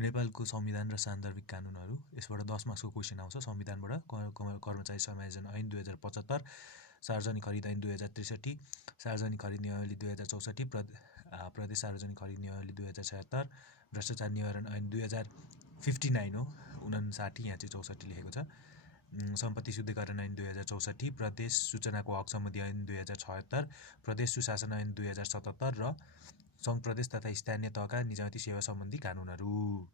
नेपालको संविधान र सान्दर्भिक कानुनहरू। यसबाट 10 मार्क्सको क्वेसन आउँछ। संविधानबाट कर्मचारी समायोजन ऐन 2075, सार्वजनिक खरिद ऐन 2063, सार्वजनिक खरिद नियमावली 2064, प्रदेश सार्वजनिक खरिद नियमावली 2076, भ्रष्टाचार निवारण ऐन 2059 हो, 59, यहाँ चाहिँ 64 लेखेको छ। सम्पत्ति शुद्धिकरण ऐन 2064, प्रदेश सूचनाको हक सम्बन्धी ऐन 2076, प्रदेश सुशासन ऐन 2077 र सङ्घ प्रदेश तथा स्थानीय तहका निजामती सेवा सम्बन्धी कानुनहरू।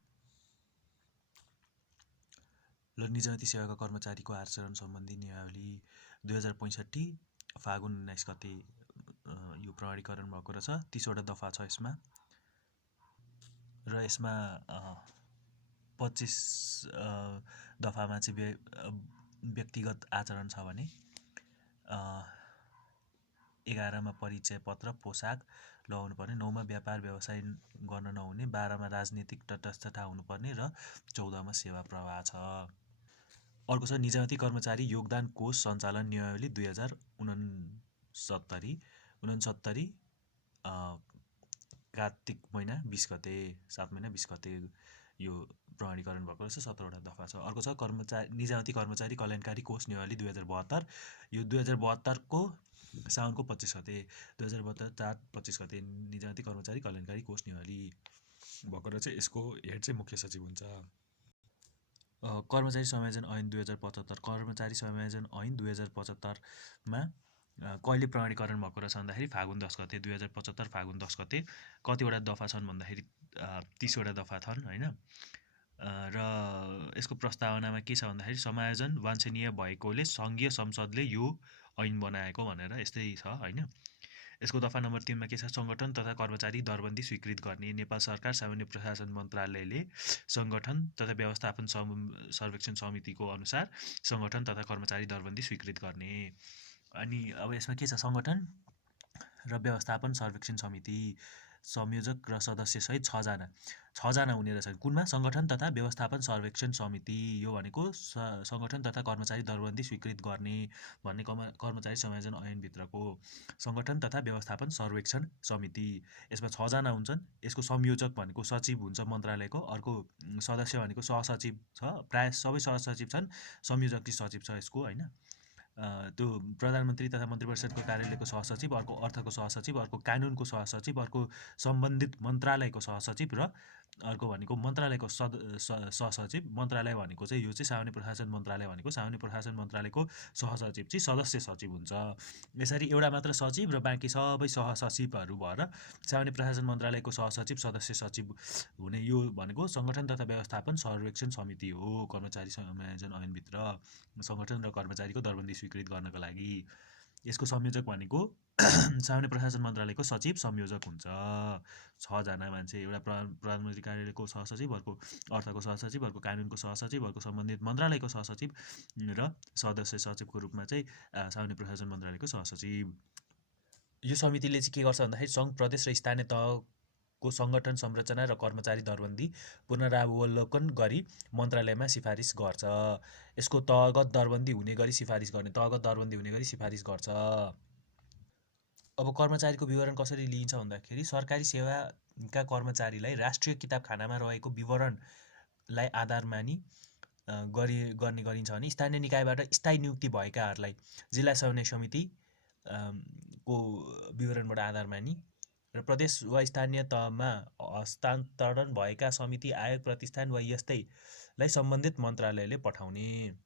ल निजामती सेवाका कर्मचारीको आचरण सम्बन्धी नियमावली 2065 फागुन 19 गते यो प्रमाणीकरण भएको रहेछ। 30वटा दफा छ यसमा र यसमा 25 दफामा चाहिँ व्यक्तिगत आचरण छ भने 11मा परिचय पत्र पोसाक लगाउनु पर्ने, 9मा व्यापार व्यवसाय गर्न नहुने, 12मा राजनीतिक तटस्थता हुनुपर्ने र 14मा सेवा प्रवाह छ। अर्को छ निजामती कर्मचारी योगदान कोष सञ्चालन नियमावली 2069 कार्तिक महिना 20 गते 7 महिना 20 गते यो प्रमाणीकरण भएको रहेछ। 17वटा दफा छ। अर्को छ निजामती कर्मचारी कल्याणकारी कोष नियमावली 2072, यो 2072 को साउनको 25 गते 2072 4 25 गते निजामती कर्मचारी कल्याणकारी कोष नियमावली भएको रहेछ। यसको हेड चाहिँ मुख्य सचिव हुन्छ। कर्मचारी समायोजन ऐन 2075, कर्मचारी समायोजन ऐन 2075 मा कहिले प्रमाणीकरण भएको रहेछ भन्दाखेरि फागुन 10 गते 2075 फागुन 10 गते। कतिवटा दफा छन् भन्दाखेरि 30वटा दफा छन् हैन। र यसको प्रस्तावनामा के छ भन्दाखेरि समायोजन वाञ्छनीय भएकोले सङ्घीय संसदले यो ऐन बनाएको भनेर यस्तै छ हैन। यसको दफा नम्बर 3 मा के छ, सङ्गठन तथा कर्मचारी दरबन्दी स्वीकृत गर्ने। नेपाल सरकार सामान्य प्रशासन मन्त्रालयले सङ्गठन तथा व्यवस्थापन सर्वेक्षण समितिको अनुसार सङ्गठन तथा कर्मचारी दरबन्दी स्वीकृत गर्ने। अनि अब यसमा के छ, सङ्गठन र व्यवस्थापन सर्वेक्षण समिति संयोजक र सदस्य सहित 6 जना हुने रहेछन्। कुनमा? सङ्गठन तथा व्यवस्थापन सर्वेक्षण समिति। यो भनेको सङ्गठन तथा कर्मचारी दरबन्दी स्वीकृत गर्ने भन्ने कर्मचारी समायोजन ऐनभित्रको सङ्गठन तथा व्यवस्थापन सर्वेक्षण समिति। यसमा 6 जना हुन्छन्। यसको संयोजक भनेको सचिव हुन्छ मन्त्रालयको, अर्को सदस्य भनेको सहसचिव छ, प्रायः सबै सहसचिव छन्, संयोजक चाहिँ सचिव छ यसको हैन। त्यो प्रधानमन्त्री तथा मन्त्री परिषदको कार्यालयको सहसचिव, अर्को अर्थको सहसचिव, अर्को कानुनको सहसचिव, अर्को सम्बन्धित मन्त्रालयको सहसचिव र अर्को भनेको मन्त्रालयको सहसचिव। मन्त्रालय भनेको चाहिँ यो चाहिँ सामान्य प्रशासन मन्त्रालय भनेको सामान्य प्रशासन मन्त्रालयको सहसचिव चाहिँ सदस्य सचिव हुन्छ। यसरी एउटा मात्र सचिव र बाँकी सबै सहसचिवहरू भएर सामान्य प्रशासन मन्त्रालयको सहसचिव सदस्य सचिव हुने यो भनेको सङ्गठन तथा व्यवस्थापन सर्वेक्षण समिति हो। कर्मचारी समायोजन ऐनभित्र सङ्गठन र कर्मचारीको दरबन्दी स्वीकृत गर्नको लागि यसको संयोजक भनेको सामान्य प्रशासन मन्त्रालयको सचिव संयोजक हुन्छ। 6 जना मान्छे, एउटा प्रधानमन्त्री कार्यालयको सहसचिव, अर्को अर्थको सहसचिव, अर्को कानुनको सहसचिव, अर्को सम्बन्धित मन्त्रालयको सहसचिव र सदस्य सचिवको रूपमा चाहिँ सामान्य प्रशासन मन्त्रालयको सहसचिव। यो समितिले चाहिँ के गर्छ भन्दाखेरि सङ्घ प्रदेश र स्थानीय तहको सङ्गठन संरचना र कर्मचारी दरबन्दी पुनरावलोकन गरी मन्त्रालयमा सिफारिस गर्छ। यसको तहगत दरबन्दी हुने गरी सिफारिस गर्छ। अब कर्मचारीको विवरण कसरी लिइन्छ भन्दाखेरि सरकारी सेवाका कर्मचारीलाई राष्ट्रिय किताबखानामा रहेको विवरणलाई आधार मानी गर्ने गरिन्छ भने स्थानीय निकायबाट स्थायी नियुक्ति भएकाहरूलाई जिल्ला समन्वय समिति को विवरणबाट आधार मानी र प्रदेश वा स्थानीय तहमा हस्तान्तरण भएका समिति, आयोग, प्रतिष्ठान वा यस्तैलाई सम्बन्धित मन्त्रालयले पठाउने।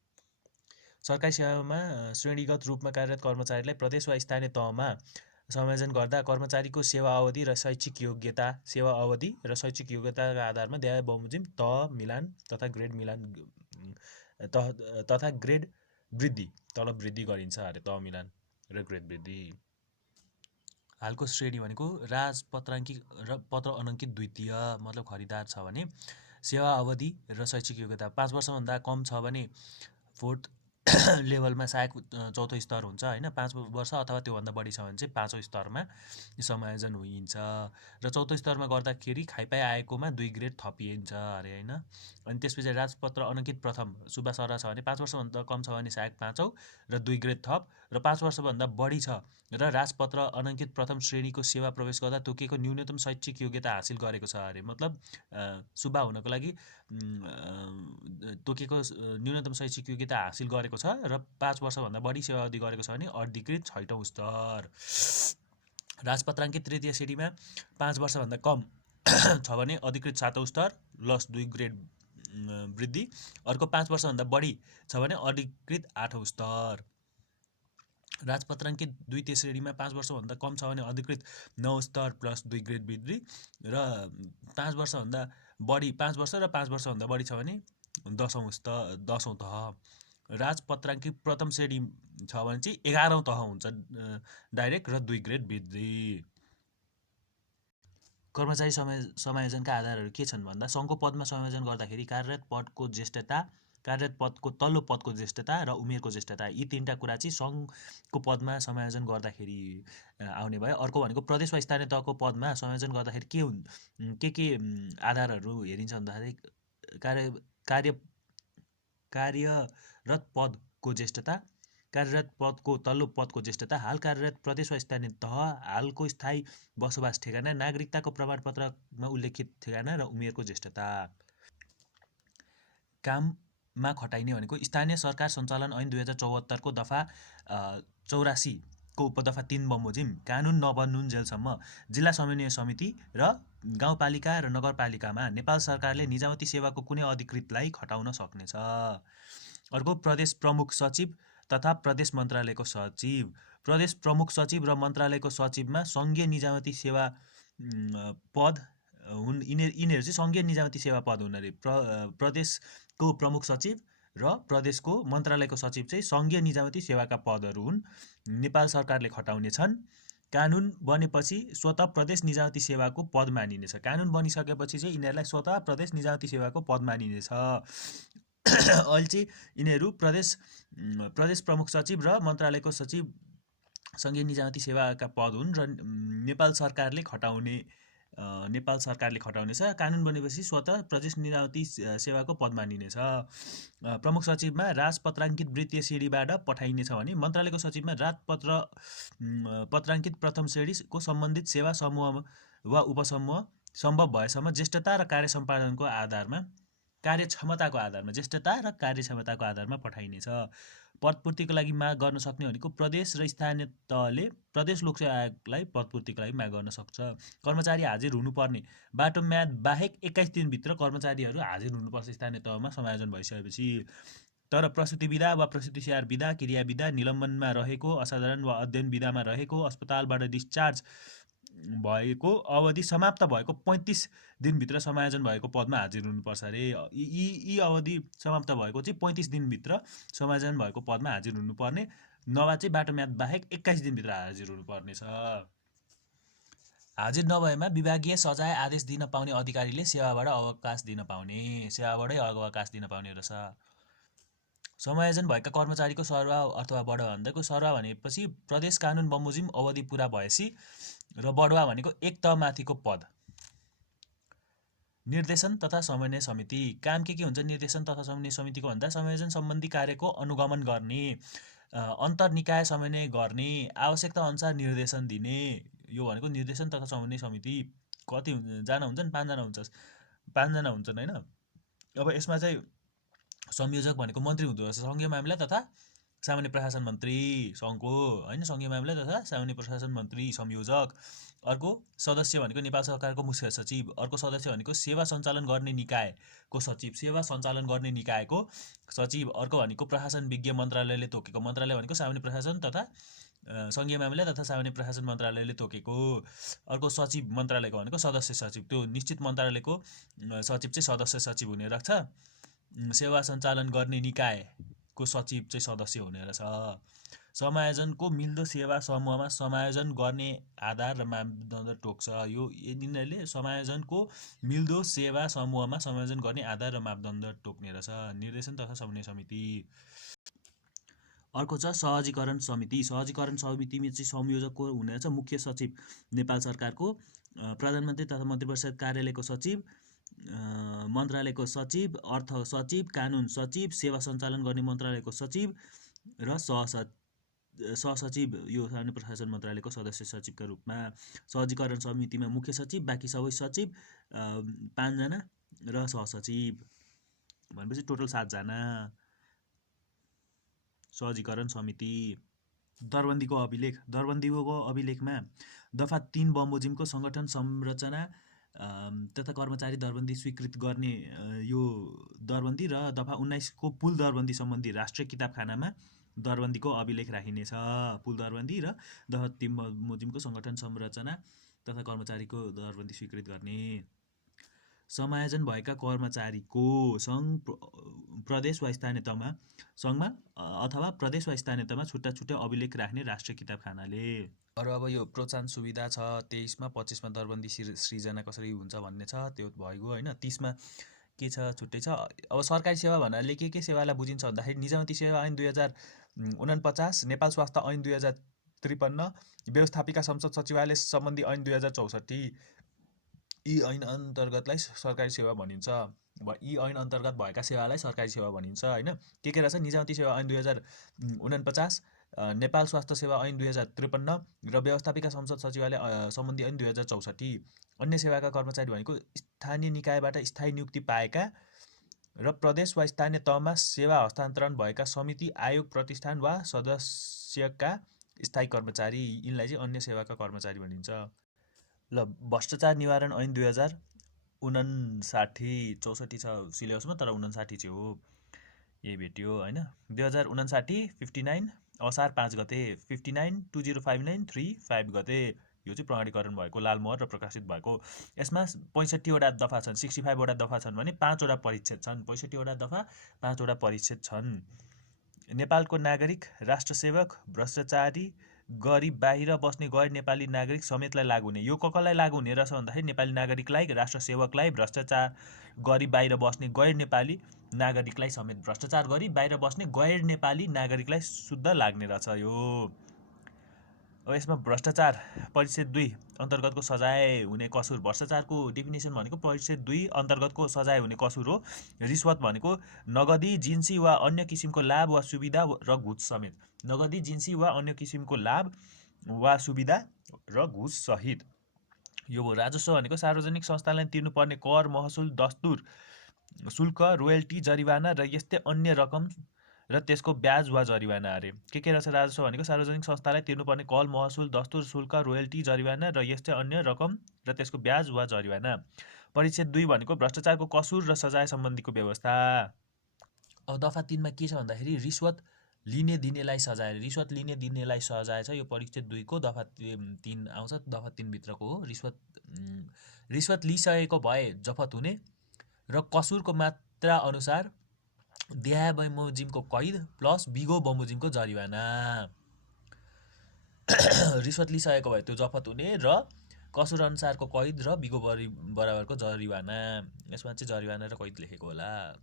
सरकारी सेवामा श्रेणीगत रूपमा कार्यरत कर्मचारीलाई प्रदेश वा स्थानीय तहमा समायोजन गर्दा कर्मचारीको सेवा अवधि र शैक्षिक योग्यताका आधारमा द्याय बमोजिम तलब वृद्धि गरिन्छ अरे तह मिलान र ग्रेड वृद्धि। हालको श्रेणी भनेको पत्र अनङ्कित द्वितीय मतलब खरिदार छ भने, सेवा अवधि र शैक्षिक योग्यता 5 वर्षभन्दा कम छ भने 4th लेभलमा सहायक 4औं स्तर हुन्छ हैन। 5 वर्ष अथवा त्योभन्दा बढी छ भने चाहिँ 5औं स्तरमा समायोजन हुन्छ र 4औं स्तरमा गर्दाखेरि खाइपाई आएकोमा 2 ग्रेड थपिन्छ अरे हैन। अनि त्यसपछि राजपत्र अनङ्कित प्रथम सुब्बा सरह छ भने 5 वर्षभन्दा कम छ भने सहायक 5औं र 2 ग्रेड थप र 5 वर्षभन्दा बढी छ र राजपत्र अनङ्कित प्रथम श्रेणीको सेवा प्रवेश गर्दा तोकिएको न्यूनतम शैक्षिक योग्यता हासिल गरेको छ अरे। मतलब सुब्बा हुनको लागि तोकिएको न्यूनतम शैक्षिक योग्यता हासिल गरेको छ र 5 वर्षभन्दा बढी सेवा अवधि गरेको छ भने अधिकृत 6औं स्तर। राजपत्राङ्कित तृतीय श्रेणीमा 5 वर्षभन्दा कम छ भने अधिकृत 7औं स्तर +2 ग्रेड वृद्धि। अर्को 5 वर्षभन्दा बढी छ भने अधिकृत 8औं स्तर। राजपत्राङ्कित द्वितीय श्रेणीमा 5 वर्षभन्दा कम छ भने अधिकृत 9औं स्तर +2 ग्रेड वृद्धि र 5 वर्षभन्दा बढी 5 वर्ष र 5 वर्षभन्दा बढी छ भने 10औं तह। राजपत्राङ्कित प्रथम श्रेणी छ भने चाहिँ 11औं तह हुन्छ डाइरेक्ट र 2 ग्रेड वृद्धि। कर्मचारी समायोजनका आधारहरू के छन् भन्दा सङ्घको पदमा समायोजन गर्दाखेरि कार्यरत पदको ज्येष्ठता, कार्यरत पदको तल्लो पदको ज्येष्ठता र उमेरको ज्येष्ठता, यी तीनटा कुरा चाहिँ सङ्घको पदमा समायोजन गर्दाखेरि आउने भयो। अर्को भनेको प्रदेश वा स्थानीय तहको पदमा समायोजन गर्दाखेरि के आधारहरू हेरिन्छ भन्दाखेरि कार्यरत पदको ज्येष्ठता, कार्यरत पदको तल्लो पदको ज्येष्ठता, हाल कार्यरत प्रदेश वा स्थानीय तह, हालको स्थायी बसोबास ठेगाना, नागरिकताको प्रमाणपत्रमा उल्लेखित ठेगाना र उमेरको ज्येष्ठता। काममा खटाइने भनेको स्थानीय सरकार सञ्चालन ऐन 2074 को दफा 84 को उपदफा 3 बमोजिम कानुन नबन्नुन्जेलसम्म जिल्ला समन्वय समिति र गाउँपालिका र नगरपालिकामा नेपाल सरकारले निजामती सेवाको कुनै अधिकृतलाई खटाउन सक्नेछ। अर्को प्रदेश प्रमुख सचिव तथा प्रदेश मन्त्रालयको सचिव। प्रदेश प्रमुख सचिव र मन्त्रालयको सचिवमा सङ्घीय निजामती सेवा पद हुन्। यिनीहरू चाहिँ सङ्घीय निजामती सेवा पद हुन् अरे। प्रदेशको प्रमुख सचिव र प्रदेशको मन्त्रालयको सचिव चाहिँ सङ्घीय निजामती सेवाका पदहरू हुन्, नेपाल सरकारले खटाउने छन्। कानुन बनेपछि स्वतः प्रदेश निजामती सेवाको पद मानिनेछ। कानुन बनिसकेपछि चाहिँ यिनीहरूलाई स्वतः प्रदेश निजामती सेवाको पद मानिनेछ। अहिले चाहिँ यिनीहरू प्रदेश प्रमुख सचिव र मन्त्रालयको सचिव सङ्घीय निजामती सेवाका पद हुन् र नेपाल सरकारले खटाउनेछ। कानुन बनेपछि स्वतः प्रदेश निजामती सेवाको पद मानिनेछ। प्रमुख सचिवमा राजपत्राङ्कित वृत्तीय श्रेणीबाट पठाइनेछ भने मन्त्रालयको सचिवमा राजपत्राङ्कित प्रथम श्रेणीको सम्बन्धित सेवा समूह वा उपसमूह सम्भव भएसम्म ज्येष्ठता र कार्यक्षमताको आधारमा पठाइनेछ। पदपूर्तिको लागि माग गर्न सक्ने भनेको प्रदेश र स्थानीय तहले प्रदेश लोकसेवा आयोगलाई पदपूर्तिको लागि माग गर्न सक्छ। कर्मचारी हाजिर हुनुपर्ने बाटो म्याद बाहेक 21 दिनभित्र कर्मचारीहरू हाजिर हुनुपर्छ स्थानीय तहमा समायोजन भइसकेपछि। तर प्रसुति बिदा वा प्रसुति स्याहार बिदा, क्रिया बिदा, निलम्बनमा रहेको, असाधारण वा अध्ययन बिदामा रहेको, अस्पतालबाट डिस्चार्ज भएको अवधि समाप्त भएको 35 दिनभित्र समायोजन भएको पदमा हाजिर हुनुपर्छ अरे। यी अवधि समाप्त भएको चाहिँ 35 दिनभित्र समायोजन भएको पदमा हाजिर हुनुपर्ने, नभए चाहिँ बाटो म्याद बाहेक 21 दिनभित्र हाजिर हुनुपर्नेछ। हाजिर नभएमा विभागीय सजाय आदेश दिन पाउने अधिकारीले सेवाबाटै अवकाश दिन पाउने रहेछ। समायोजन भएका कर्मचारीको सरुवा अथवा बढुवा भनेको सरुवा भनेपछि प्रदेश कानुन बमोजिम अवधि पुरा भएपछि र बढुवा भनेको एक तह माथिको पद। निर्देशन तथा समन्वय समिति। काम के हुन्छ निर्देशन तथा समन्वय समितिको भन्दा समायोजन सम्बन्धी कार्यको अनुगमन गर्ने, अन्तर्निकाय समन्वय गर्ने, आवश्यकता अनुसार निर्देशन दिने, यो भनेको निर्देशन तथा समन्वय समिति। कति जना हुन्छन्? 5 जना हुन्छन् हैन। अब यसमा चाहिँ संयोजक भनेको मन्त्री हुँदो रहेछ, सङ्घीय मामिला तथा सामान्य प्रशासन मन्त्री सङ्घको हैन, सङ्घीय मामिला तथा सामान्य प्रशासन मन्त्री संयोजक। अर्को सदस्य भनेको नेपाल सरकारको मुख्य सचिव। अर्को सदस्य भनेको सेवा सञ्चालन गर्ने निकायको सचिव, सेवा सञ्चालन गर्ने निकायको सचिव। अर्को भनेको प्रशासन विज्ञ मन्त्रालयले तोकेको, मन्त्रालय भनेको सामान्य प्रशासन तथा सङ्घीय मामिला तथा सामान्य प्रशासन मन्त्रालयले तोकेको। अर्को सचिव मन्त्रालयको भनेको सदस्य सचिव, त्यो निश्चित मन्त्रालयको सचिव चाहिँ सदस्य सचिव हुने रहेछ। सेवा सञ्चालन गर्ने निकायको सचिव चाहिँ सदस्य हुने रहेछ। समायोजनको मिल्दो सेवा समूहमा समायोजन गर्ने आधार र मापदण्ड तोक्छ। यो यिनीहरूले समायोजनको मिल्दो सेवा समूहमा समायोजन गर्ने आधार र मापदण्ड तोक्ने रहेछ। निर्देशन तथा समन्वय समिति। अर्को छ सहजीकरण समिति। सहजीकरण समितिमा चाहिँ संयोजकको हुने रहेछ मुख्य सचिव नेपाल सरकारको, प्रधानमन्त्री तथा मन्त्रिपरिषद कार्यालयको सचिव, मन्त्रालयको सचिव, अर्थ सचिव, कानुन सचिव, सेवा सञ्चालन गर्ने मन्त्रालयको सचिव र सहसचिव यो सामान्य प्रशासन मन्त्रालयको सदस्य सचिवका रूपमा, सहजीकरण समितिमा मुख्य सचिव, बाँकी सबै सचिव 5 जना र सहसचिव भनेपछि टोटल 7 जना। सहजीकरण समिति। दरबन्दीको अभिलेख। दरबन्दीको अभिलेखमा दफा 3 बमोजिमको सङ्गठन संरचना तथा कर्मचारी दरबन्दी स्वीकृत गर्ने यो दरबन्दी र दफा 19 को पुल दरबन्दी सम्बन्धी राष्ट्रिय किताबखानामा दरबन्दीको अभिलेख राखिनेछ। पुल दरबन्दी र दफा 3 बमोजिमको सङ्गठन संरचना तथा कर्मचारीको दरबन्दी स्वीकृत गर्ने। समायोजन भएका कर्मचारीको सङ्घ, प्रदेश वा स्थानीय तहमा, सङ्घमा अथवा प्रदेश वा स्थानीय तहमा छुट्टा छुट्टै अभिलेख राख्ने राष्ट्रिय किताबखानाले। अरू अब यो प्रोत्साहन सुविधा छ 23मा, 25मा दरबन्दी सृजना कसरी हुन्छ भन्ने छ, त्यो भइगयो होइन। 30मा के छ छुट्टै छ। अब सरकारी सेवा भन्नाले के सेवालाई बुझिन्छ भन्दाखेरि निजामती सेवा ऐन 2049, नेपाल स्वास्थ्य ऐन 2053, व्यवस्थापिका संसद सचिवालय सम्बन्धी ऐन 2064, यी ऐन अन्तर्गतलाई सरकारी सेवा भनिन्छ। यी ऐन अन्तर्गत भएका सेवालाई सरकारी सेवा भनिन्छ होइन। के रहेछ? निजामती सेवा ऐन 2049, नेपाल स्वास्थ्य सेवा ऐन 2053 र व्यवस्थापिका संसद सचिवालय सम्बन्धी ऐन 2064। अन्य सेवाका कर्मचारी भनेको स्थानीय निकायबाट स्थायी नियुक्ति पाएका र प्रदेश वा स्थानीय तहमा सेवा हस्तान्तरण भएका समिति, आयोग, प्रतिष्ठान वा सदस्यका स्थायी कर्मचारी, यिनलाई चाहिँ अन्य सेवाका कर्मचारी भनिन्छ। ल, भ्रष्टाचार निवारण ऐन 2059, 64 छ सिलेबसमा तर 59 चाहिँ हो, यही भेट्यो होइन। 2059 59 असार 5 गते, 59 2059 गते यो चाहिँ प्रमाणीकरण भएको, लालमोहर र प्रकाशित भएको। यसमा 65 वटा दफा छन्, 65 वटा दफा छन् भने 5 वटा परिच्छेद छन्। 65 वटा दफा 5 वटा परिच्छेद छन्। नेपालको नागरिक, राष्ट्रसेवक, भ्रष्टाचारी गरी बाहिर बस्ने गैर नेपाली नागरिक समेतलाई लागू हुने। यो कसलाई लागू हुने रहेछ भन्दाखेरि नेपाली नागरिकलाई, राष्ट्रसेवकलाई, भ्रष्टाचार गरी बाहिर बस्ने गैर नेपाली नागरिकलाई समेत, भ्रष्टाचार गरी बाहिर बस्ने गैर नेपाली नागरिकलाई शुद्ध लाग्ने रहेछ यो। अब यसमा भ्रष्टाचार परिच्छेद 2 अन्तर्गतको सजाय हुने कसुर। भ्रष्टाचारको डेफिनेसन भनेको परिच्छेद 2 अन्तर्गतको सजाय हुने कसुर हो। रिश्वत भनेको नगदी, जिन्सी वा अन्य किसिमको लाभ वा सुविधा र घुस समेत। नगदी, जिन्सी वा अन्य किसिमको लाभ वा सुविधा र घुस सहित। यो हो। राजस्व भनेको सार्वजनिक संस्थानलाई तिर्नुपर्ने कर, महसुल, दस्तुर, शुल्क, रोयल्टी, जरिवाना र यस्तै अन्य रकम र त्यसको ब्याज वा जरिवाना अरे। के रहेछ राजस्व भनेको सार्वजनिक संस्थालाई तिर्नुपर्ने कर, महसुल, दस्तुर, शुल्क, रोयल्टी, जरिवाना र यस्तै अन्य रकम र त्यसको ब्याज वा जरिवाना। परिच्छेद 2 भनेको भ्रष्टाचारको कसुर र सजाय सम्बन्धीको व्यवस्था। अब दफा 3 मा के छ भन्दाखेरि रिश्वत लिने दिनेलाई सजाय। रिश्वत लिने दिनेलाई सजाय छ, यो परिच्छेद 2 को दफा 3 आउँछ, दफा 3 भित्रको हो। रिश्वत लिइसकेको भए जफत हुने र कसुरको मात्रा अनुसार देहाय बमोजिमको कैद प्लस बिगो बमोजिमको जरिवाना। रिश्वत लिइसकेको भए त्यो जफत हुने र कसुर अनुसारको कैद र बिगो बराबरको जरिवाना। यसमा चाहिँ जरिवाना र कैद लेखेको होला।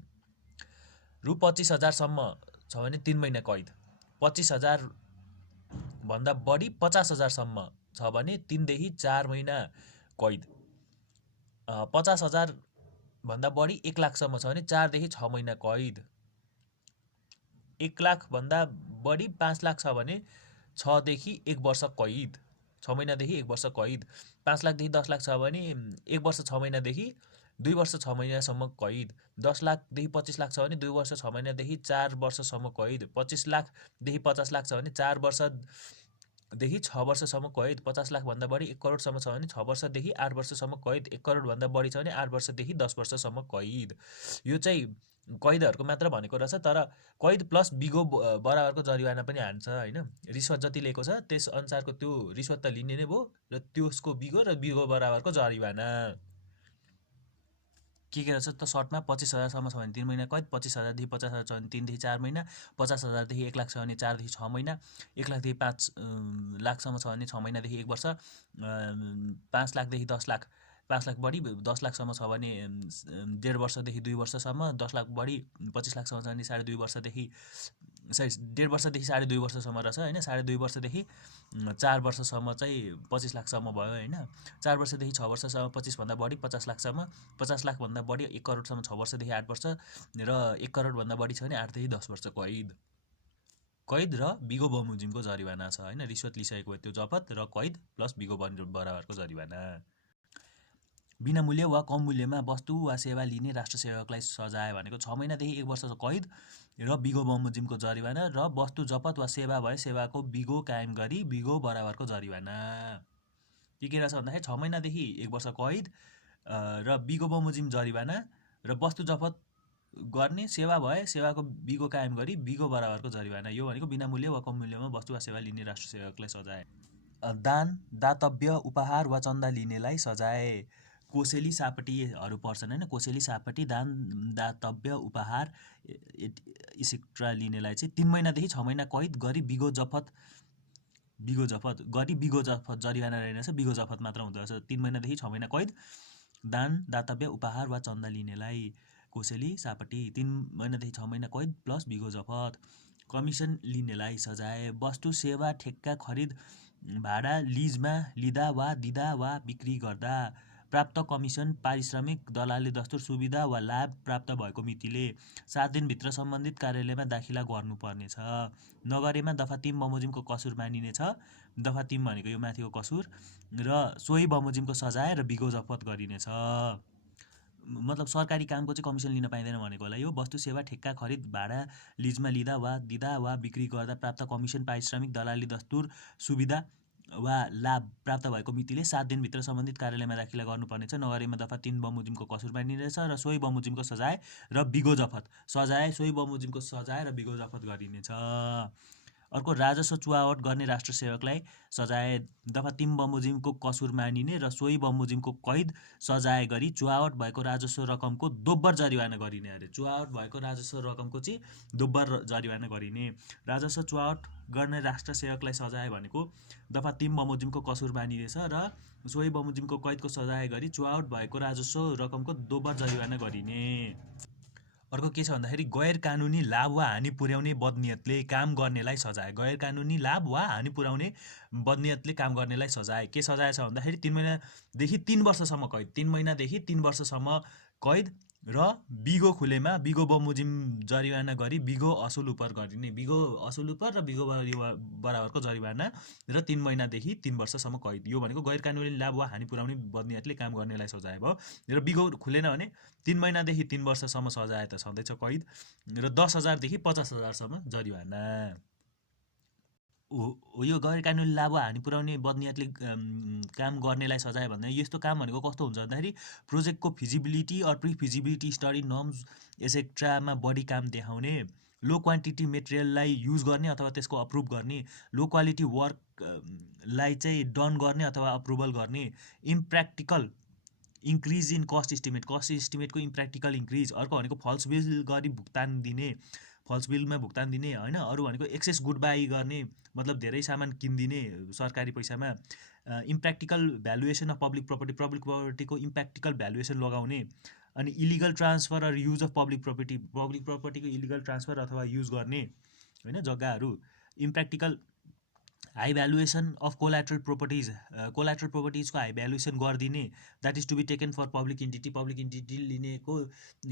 रु 25,000 सम्म छ भने 3 महिना कैद, 25,000 भन्दा बढी 50,000 सम्म छ भने 3 देखि 4 महिना कैद, 50,000 भन्दा बढी 1 लाखसम्म छ भने 4 देखि 6 महिना कैद, 1 लाख भन्दा बढी 5 लाख छ भने 6 देखि 1 वर्ष कैद, 6 महिनादेखि 1 वर्ष कैद, 5 लाखदेखि 10 लाख छ भने 1 वर्ष 6 महिनादेखि 2 वर्ष 6 महिनासम्म कैद, 10 लाखदेखि 25 लाख छ भने 2 वर्ष 6 महिनादेखि 4 वर्षसम्म कैद, 25 लाखदेखि 50 लाख छ भने 4 वर्षदेखि 6 वर्षसम्म कैद, 50 लाखभन्दा बढी 1 करोडसम्म छ भने 6 वर्षदेखि 8 वर्षसम्म कैद, 1 करोडभन्दा बढी छ भने 8 वर्षदेखि 10 वर्षसम्म कैद। यो चाहिँ कैदहरूको मात्र भनेको रहेछ, तर कैद प्लस बिगो बराबरको जरिवाना पनि हान्छ होइन। रिश्वत जति लिएको छ त्यस अनुसारको त्यो रिश्वत त लिने नै भयो र त्यसको बिगो र बिगो बराबरको जरिवाना। के रहेछ त सर्टमा 25,000 सम्म छ भने 3 महिना कैद, 25,000 देखि 50,000 छ भने 3 देखि 4 महिना, 50,000 देखि 1 लाख छ भने 4 देखि 6 महिना, 1 लाखदेखि 5 लाखसम्म छ भने 6 महिनादेखि 1 वर्ष, 5 लाखदेखि 10 लाख, 5 लाख बढी 10 लाखसम्म छ भने 1.5 वर्षदेखि 2 वर्षसम्म, 10 लाख बढी 25 लाखसम्म छ भने 2.5 वर्षदेखि 1.5 वर्षदेखि 2.5 वर्षसम्म रहेछ होइन। 2.5 वर्षदेखि 4 वर्षसम्म चाहिँ 25 लाखसम्म भयो होइन। 4 वर्षदेखि 6 वर्षसम्म 25 भन्दा बढी 50 लाखसम्म, 50 लाखभन्दा बढी 1 करोडसम्म 6 वर्षदेखि 8 वर्ष र 1 करोडभन्दा बढी छ भने 8 देखि 10 वर्ष कैद। कैद र बिगो बमोजिमको जरिवाना छ हैन। रिश्वत लिइसकेको भए त्यो जफत र कैद प्लस बिगो बराबरको जरिवाना। बिना मूल्य वा कम मूल्यमा वस्तु वा सेवा लिने राष्ट्र सेवकलाई सजाय भनेको 6 महिनादेखि 1 वर्ष कैद र बिगो बमोजिमको जरिवाना र वस्तु जफत वा सेवा भए सेवाको बिगो कायम गरी बिगो बराबरको जरिवाना। के रहेछ भन्दाखेरि 6 महिनादेखि 1 वर्ष कैद र बिगो बमोजिम जरिवाना र वस्तु जफत गर्ने सेवा भए सेवाको बिगो कायम गरी बिगो बराबरको जरिवाना। यो भनेको बिना मूल्य वा कम मूल्यमा वस्तु वा सेवा लिने राष्ट्र सेवकलाई सजाय। दान, दातव्य, उपहार वा चन्दा लिनेलाई सजाय। कोसेली सापटीहरू पर्छन् हैन। कोसेली सापटी, दान, दातव्य, उपहार इसेक्ट्रा लिनेलाई चाहिँ 3 महिनादेखि 6 महिना कैद गरी बिगो जफत गरी बिगो जफत जरिवाना रहेनछ। बिगो जफत मात्र हुँदो रहेछ। 3 महिनादेखि 6 महिना कैद दान, दातव्य, उपहार वा चन्दा लिनेलाई कोसेली सापटी। 3 महिनादेखि 6 महिना कैद प्लस बिगो जफत। कमिसन लिनेलाई सजाय। वस्तु, सेवा, ठेक्का, खरिद, भाडा, लिजमा लिँदा वा दिँदा वा बिक्री गर्दा प्राप्त कमिसन, पारिश्रमिक, दलाली दस्तुर, सुविधा वा लाभ प्राप्त भएको मितिले 7 दिनभित्र सम्बन्धित कार्यालयमा दाखिला गर्नुपर्नेछ। नगरेमा दफा 3 बमोजिमको कसुर मानिनेछ। दफा 3 भनेको यो माथिको कसुर र सोही बमोजिमको सजाय र बिगो जफत गरिनेछ। मतलब सरकारी कामको चाहिँ कमिसन लिन पाइँदैन भनेको होला यो। वस्तु, सेवा, ठेक्का, खरिद, भाडा, लिजमा लिँदा वा दिँदा वा बिक्री गर्दा प्राप्त कमिसन, पारिश्रमिक, दलाली दस्तुर, सुविधा वा लाभ प्राप्त भएको मितिले 7 दिनभित्र सम्बन्धित कार्यालयमा दाखिला गर्नुपर्नेछ। नगरेमा दफा 3 बमोजिमको कसुर मानिनेछ र सोही बमोजिमको सजाय र बिगो जफत। सजाय, सोही बमोजिमको सजाय र बिगो जफत गरिनेछ। अर्को, राजस्व चुहावट गर्ने राष्ट्र सेवकलाई सजाय। दफा 3 बमोजिमको कसुर मानिने र सोही बमोजिमको कैद सजाय गरी चुहावट भएको राजस्व रकमको दोब्बर जरिवाना गरिने अरे। चुहावट भएको राजस्व रकमको चाहिँ दोब्बर जरिवाना गरिने। राजस्व चुहावट गर्ने राष्ट्र सेवकलाई सजाय भनेको दफा 3 बमोजिमको कसुर मानिनेछ र सोही बमोजिमको कैदको सजाय गरी चुहावट भएको राजस्व रकमको दोब्बर जरिवाना गरिने। अर्को के छ भन्दाखेरि गैर कानुनी लाभ वा हानि पुर्याउने बदनियतले काम गर्नेलाई सजाय। गैर कानुनी लाभ वा हानि पुर्याउने बदनियतले काम गर्नेलाई सजाय। के सजाय छ भन्दाखेरि 3 महिनादेखि 3 वर्षसम्म कैद। 3 महिनादेखि 3 वर्षसम्म कैद र बिगो खुलेमा बिगो बमोजिम जरिवाना गरी बिगो असुल उपर गरिने। बिगो असुल उपर र बिगो बराबरको जरिवाना र 3 महिनादेखि 3 वर्षसम्म कैद। यो भनेको गैर कानुनी लाभ वा हानि पुर्याउने बदनियतले काम गर्नेलाई सजाय भयो। र बिगो खुलेन भने 3 महिनादेखि 3 वर्षसम्म सजाय त छँदैछ कैद र 10,000 देखि 50,000सम्म जरिवाना। यो गैर कानुनी लाभ वा हानि पुर्याउने बदनियतले काम गर्नेलाई सजाय भन्दा यस्तो काम भनेको कस्तो हुन्छ भन्दाखेरि प्रोजेक्टको feasibility or pre feasibility study norms एसेक्ट्रामा बढी काम देखाउने, लो क्वान्टिटी मेटेरियललाई युज गर्ने अथवा त्यसको अप्रुभ गर्ने, लो क्वालिटी वर्कलाई चाहिँ डन गर्ने अथवा अप्रुभल गर्ने, impractical increase in cost estimate, cost इस्टिमेटको इम्प्र्याक्टिकल इन्क्रिज। अर्को भनेको फल्स बिल गरी भुक्तान दिने, फल्स बिलमा भुक्तान दिने होइन। अरू भनेको एक्सेस गुड बाई गर्ने, मतलब धेरै सामान किनिदिने सरकारी पैसामा। इम्प्र्याक्टिकल भ्यालुएसन अफ पब्लिक प्रपर्टीको इम्प्र्याक्टिकल भ्यालुएसन लगाउने। अनि illegal transfer or use of public प्रपर्टीको इलिगल ट्रान्सफर अथवा युज गर्ने होइन जग्गाहरू। Impractical high valuation of collateral प्रोपर्टिजको हाई भ्यालुएसन गरिदिने, that is to be taken for public entity लिनेको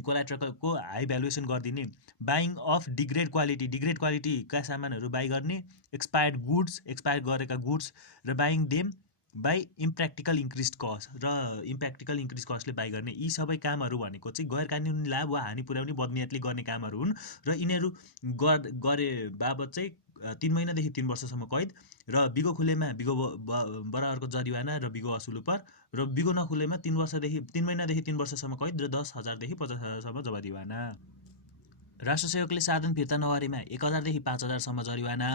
कोलाट्रलको हाई भ्यालुएसन गरिदिने। बाइङ अफ डिग्रेड क्वालिटीका सामानहरू बाई गर्ने, एक्सपायर्ड गुड्स, एक्सपायर गरेका गुड्स र buying them by impractical increase cost र इम्प्र्याक्टिकल इन्क्रिज कस्टले बाई गर्ने। यी सबै कामहरू भनेको चाहिँ गैर कानुनी लाभ वा हानि पुर्याउने बदनियतले गर्ने कामहरू हुन् र यिनीहरू गरे बाबत चाहिँ 3 महिनादेखि 3 वर्षसम्म कैद र बिगो खुलेमा बिगो बराबरको जरिवाना र बिगो असुल उपर र बिगो नखुलेमा 3 महिनादेखि 3 वर्षसम्म कैद र 10,000 देखि 50,000सम्म जरिवाना। राष्ट्र सेवकले साधन फिर्ता नगरेमा 1,000 देखि 5,000सम्म जरिवाना।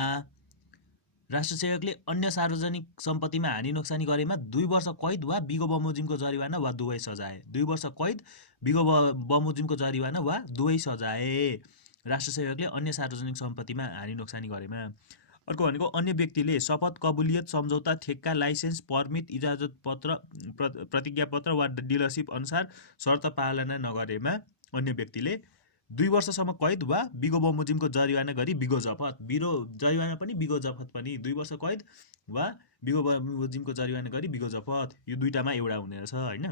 राष्ट्र सेवकले अन्य सार्वजनिक सम्पत्तिमा हानि नोक्सानी गरेमा 2 वर्ष कैद वा बिगो बमोजिमको जरिवाना वा दुवै सजाय। 2 वर्ष कैद, बिगो बमोजिमको जरिवाना वा दुवै सजाय राष्ट्र सेवकले अन्य सार्वजनिक सम्पत्तिमा हानि नोक्सानी गरेमा। अर्को भनेको अन्य व्यक्तिले शपथ, कबुलियत, सम्झौता, ठेक्का, लाइसेन्स, पर्मिट, इजाजत पत्र, प्रतिज्ञापत्र वा डिलरसिप अनुसार शर्त पालना नगरेमा अन्य व्यक्तिले 2 वर्षसम्म कैद वा बिगो बमोजिमको जरिवाना गरी बिगो जफत। जरिवाना पनि बिगो जफत पनि 2 वर्ष कैद वा बिगो बमोजिमको जरिवाना गरी बिगो जफत। यो दुईटामा एउटा हुने रहेछ होइन।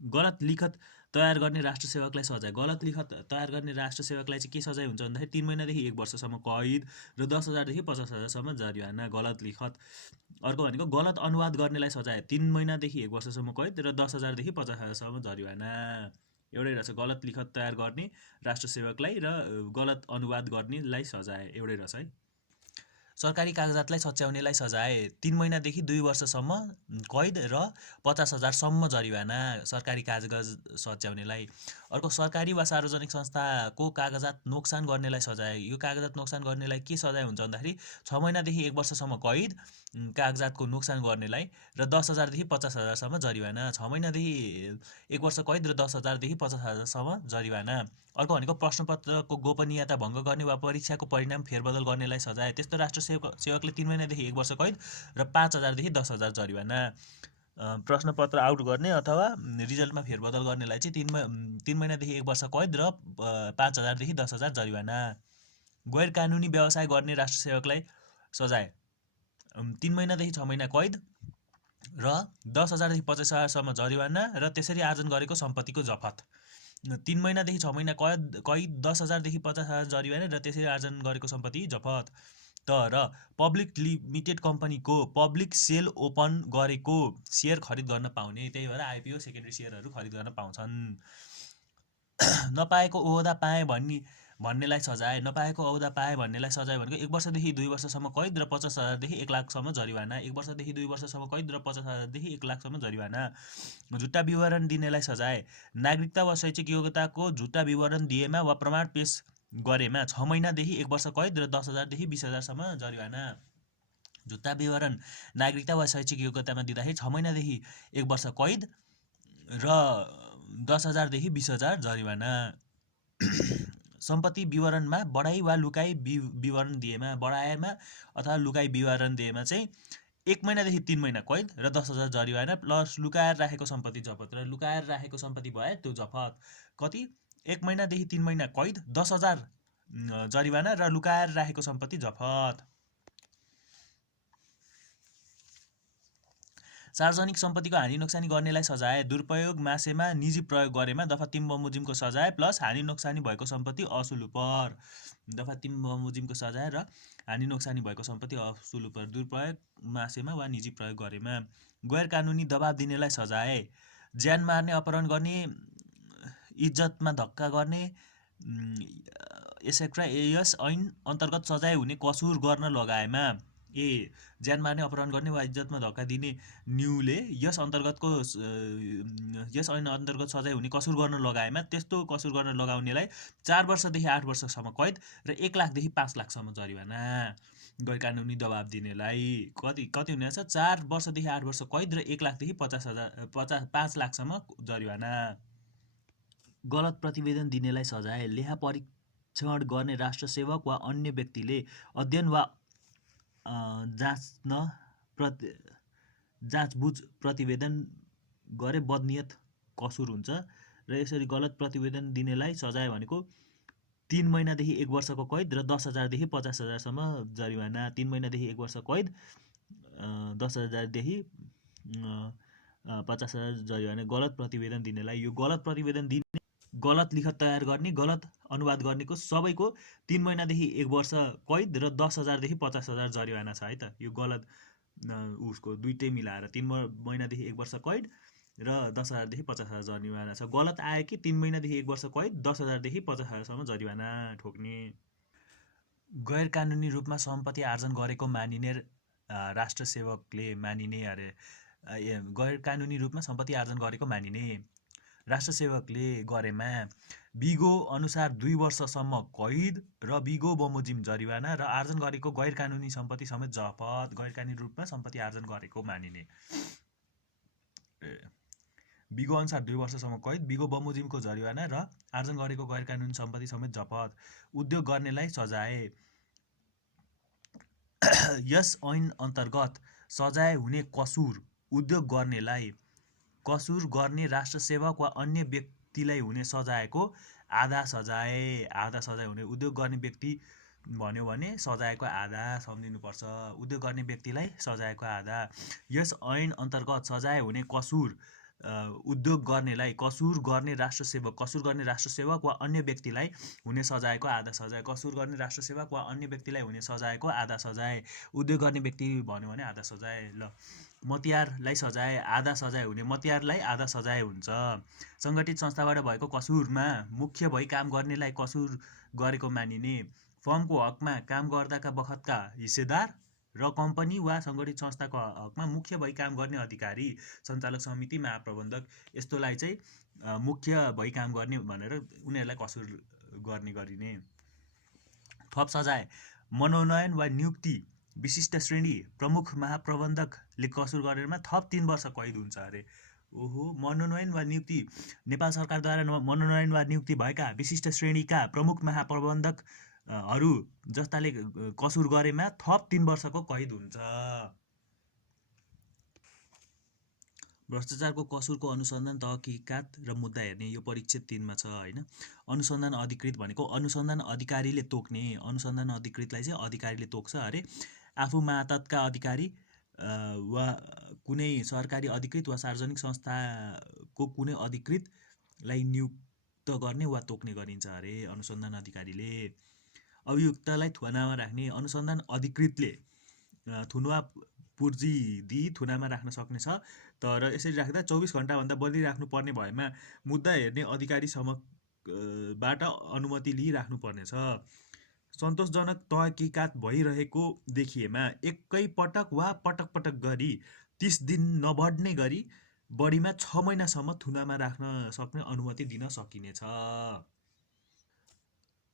गलत लिखत तयार गर्ने राष्ट्र सेवकलाई सजाय। गलत लिखत तयार गर्ने राष्ट्र सेवकलाई चाहिँ के सजाय हुन्छ भन्दाखेरि 3 महिनादेखि 1 वर्षसम्म कैद र 10,000 देखि 50,000 जरिवाना। गलत लिखत। अर्को भनेको गलत अनुवाद गर्नेलाई सजाय। 3 महिनादेखि 1 वर्षसम्म कैद र 10,000 देखि 50,000 जरिवाना। एउटै रहेछ। गलत लिखत तयार गर्ने राष्ट्र सेवकलाई र गलत अनुवाद गर्नेलाई सजाय। एउटै रहेछ है। सरकारी कागजातलाई सच्याउनेलाई सजाय। 3 महिनादेखि 2 वर्षसम्म कैद र 50,000 जरिवाना सरकारी कागज सच्याउनेलाई। अर्को सरकारी वा सार्वजनिक संस्थाको कागजात नोक्सान गर्नेलाई सजाय। यो कागजात नोक्सान गर्नेलाई के सजाय हुन्छ भन्दाखेरि 6 महिनादेखि 1 वर्षसम्म कैद कागजातको नोक्सान गर्नेलाई र 10,000 देखि 50,000 जरिवाना। 6 महिनादेखि 1 वर्ष कैद र 10,000 देखि 50,000 जरिवाना। अर्को भनेको प्रश्नपत्रको गोपनीयता भङ्ग गर्ने वा परीक्षाको परिणाम फेरबदल गर्नेलाई सजाय। त्यस्तो राष्ट्र सेवकले 3 महिनादेखि 1 वर्ष कैद र 5,000 देखि 10,000 जरिवाना। प्रश्नपत्र आउट गर्ने अथवा रिजल्टमा फेरबदल गर्नेलाई चाहिँ 3 महिनादेखि 1 वर्ष कैद र 5,000 देखि 10,000 जरिवाना। गैर कानुनी व्यवसाय गर्ने राष्ट्र सेवकलाई सजाय। 3 महिनादेखि 6 महिना कैद र 10,000 देखि 50,000 जरिवाना र त्यसरी आर्जन गरेको सम्पत्तिको जफत। 3 महिनादेखि 6 महिना कैद 10,000 देखि 50,000 जरिवाना र त्यसरी आर्जन गरेको सम्पत्ति जफत। तर पब्लिक लिमिटेड कम्पनीको पब्लिक सेल ओपन गरेको सेयर खरिद गर्न पाउने। त्यही भएर आइपिओ सेकेन्डरी सेयरहरू खरिद गर्न पाउँछन्। नपाएको ओहदा पाएँ भन्नेलाई सजाय। नपाएको ओहदा पाएँ भन्नेलाई सजाय भनेको 1 वर्षदेखि 2 वर्षसम्म कैद र 50,000 देखि 1 लाखसम्म जरिवाना। 1 वर्षदेखि 2 वर्षसम्म कैद र 50,000 देखि 1 लाखसम्म जरिवाना। झुट्टा विवरण दिनेलाई सजाय। नागरिकता वा शैक्षिक योग्यताको झुट्टा विवरण दिएमा वा प्रमाण पेश गरेमा 6 महिनादेखि 1 वर्ष कैद र 10,000 देखि 20,000 जरिवाना। झुट्टा विवरण नागरिकता वा शैक्षिक योग्यतामा दिँदाखेरि 6 महिनादेखि 1 वर्ष कैद र 10,000 देखि 20,000 जरिवाना। सम्पत्ति विवरणमा बढाई वा लुकाई विवरण दिएमा, बढाएमा अथवा लुकाई विवरण दिएमा चाहिँ 1 महिनादेखि 3 महिना कैद र 10,000 जरिवाना प्लस लुकाएर राखेको सम्पत्ति जफत। र लुकाएर राखेको सम्पत्ति भयो त्यो जफत। कति? 1 महिनादेखि 3 महिना कैद, 10,000 जरिवाना र लुकाएर राखेको सम्पत्ति जफत। सार्वजनिक सम्पत्तिको हानि नोक्सानी गर्नेलाई सजाय। दुरुपयोग मासेमा निजी प्रयोग गरेमा दफा 3 बमोजिमको सजाय प्लस हानि नोक्सानी भएको सम्पत्ति असुल उपर। दफा 3 बमोजिमको सजाय र हानि नोक्सानी भएको सम्पत्ति असुल उपर। दुरुपयोग मासेमा वा निजी प्रयोग गरेमा। गैर कानुनी दबाब दिनेलाई सजाय। ज्यान मार्ने, अपहरण गर्ने, इज्जतमा धक्का गर्ने एसेक्ट्रा यस ऐन अन्तर्गत सजाय हुने कसुर गर्न लगाएमा। ज्यान मार्ने, अपहरण गर्ने वा इज्जतमा धक्का दिने न्युले यस ऐन अन्तर्गत सजाय हुने कसुर गर्न लगाएमा त्यस्तो कसुर गर्न लगाउनेलाई 4 वर्षदेखि 8 वर्षसम्म कैद र 1 लाखदेखि 5 लाखसम्म जरिवाना। गैर कानुनी दबाब दिनेलाई कति हुनेछ? 4 वर्षदेखि 8 वर्ष कैद र 1 लाखदेखि 5 लाखसम्म जरिवाना। गलत प्रतिवेदन दिनेलाई सजाय। लेखा परीक्षण गर्ने राष्ट्र सेवक वा अन्य व्यक्तिले अध्ययन वा जाँचबुझ प्रतिवेदन गरे बदनियत कसुर हुन्छ र यसरी गलत प्रतिवेदन दिनेलाई सजाय भनेको 3 महिनादेखि 1 वर्षको कैद र 10,000 देखि 50,000 जरिवाना। 3 महिनादेखि 1 वर्ष कैद, 10,000 देखि 50,000 जरिवाना। गलत प्रतिवेदन दिनेलाई। यो गलत प्रतिवेदन दिने, गलत लिखत तयार गर्ने, गलत अनुवाद गर्नेको सबैको 3 महिनादेखि 1 वर्ष कैद र 10,000 देखि 50,000 जरिवाना छ है त। यो गलत उसको दुइटै मिलाएर 3 महिनादेखि 1 वर्ष कैद र 10,000 देखि 50,000 जरिवाना छ। गलत आयो कि 3 महिनादेखि 1 वर्ष कैद, 10,000 देखि 50,000 जरिवाना ठोक्ने। गैर कानुनी रूपमा सम्पत्ति आर्जन गरेको मानिने राष्ट्र सेवकले मानिने गैर कानुनी रूपमा सम्पत्ति आर्जन गरेको मानिने राष्ट्र सेवकले गरेमा बिगो अनुसार 2 वर्षसम्म कैद र बिगो बमोजिम जरिवाना र आर्जन गरेको गैर कानुनी सम्पत्ति समेत जफत। गैर कानुनी रूपमा सम्पत्ति आर्जन गरेको मानिने। बिगो अनुसार 2 वर्षसम्म कैद, बिगो बमोजिमको जरिवाना र आर्जन गरेको गैर कानुनी सम्पत्ति समेत जफत। उद्योग गर्नेलाई सजाय। यस ऐन अन्तर्गत सजाय हुने कसुर उद्योग गर्नेलाई, कसुर गर्ने राष्ट्र सेवक वा अन्य व्यक्तिलाई हुने सजायको आधा सजाय हुने। उद्योग गर्ने व्यक्ति भन्यो भने सजायको आधा सम्झिनुपर्छ। उद्योग गर्ने व्यक्तिलाई सजायको आधा। यस ऐन अन्तर्गत सजाय हुने कसुर उद्योग गर्नेलाई कसुर गर्ने राष्ट्रसेवक वा अन्य व्यक्तिलाई हुने सजायको आधा सजाय। कसुर गर्ने राष्ट्रसेवक वा अन्य व्यक्तिलाई हुने सजायको आधा सजाय। उद्योग गर्ने व्यक्ति भन्यो भने आधा सजाय। ल मतियारलाई सजाय, आधा सजाय हुने मतियारलाई आधा सजाय हुन्छ। सङ्गठित संस्थाबाट भएको कसुरमा मुख्य भई काम गर्नेलाई कसुर गरेको मानिने। फर्मको हकमा काम गर्दाका बखतका हिस्सेदार र कम्पनी वा सङ्गठित संस्थाको हकमा मुख्य भई काम गर्ने अधिकारी, सञ्चालक समिति, महाप्रबन्धक, यस्तोलाई चाहिँ मुख्य भई काम गर्ने भनेर उनीहरूलाई कसुर गर्ने गरिने। थप सजाय मनोनयन वा नियुक्ति विशिष्ट श्रेणी प्रमुख महाप्रबन्धकले कसुर गरेरमा थप 3 वर्ष कैद हुन्छ अरे। ओहो, मनोनयन वा नियुक्ति नेपाल सरकारद्वारा मनोनयन वा नियुक्ति भएका विशिष्ट श्रेणीका प्रमुख महाप्रबन्धक हरू जस्ताले कसुर गरेमा थप 3 वर्षको कैद हुन्छ। भ्रष्टाचारको कसुरको अनुसन्धान, तहकिकात र मुद्दा हेर्ने यो परिच्छेद 3 मा छ हैन। अनुसन्धान अधिकृत भनेको अनुसन्धान अधिकारीले तोक्ने। अनुसन्धान अधिकृतलाई चाहिँ अधिकारीले तोक्छ अरे। आफू मातहतका अधिकारी वा कुनै सरकारी अधिकृत वा सार्वजनिक संस्थाको कुनै अधिकृतलाई नियुक्त गर्ने वा तोक्ने गरिन्छ अरे अनुसन्धान अधिकारीले। अभियुक्तलाई थुनामा राख्ने। अनुसन्धान अधिकृतले थुनुवा पुर्जी दिई थुनामा राख्न सक्नेछ, तर यसरी राख्दा 24 घण्टाभन्दा बढी राख्नुपर्ने भएमा मुद्दा हेर्ने अधिकारी समक्षबाट अनुमति लिई राख्नुपर्नेछ। सन्तोषजनक तहकिकात भइरहेको देखिएमा एकै पटक वा पटक पटक गरी 30 दिन नबढ्ने गरी बढीमा 6 महिनासम्म थुनामा राख्न सक्ने अनुमति दिन सकिनेछ।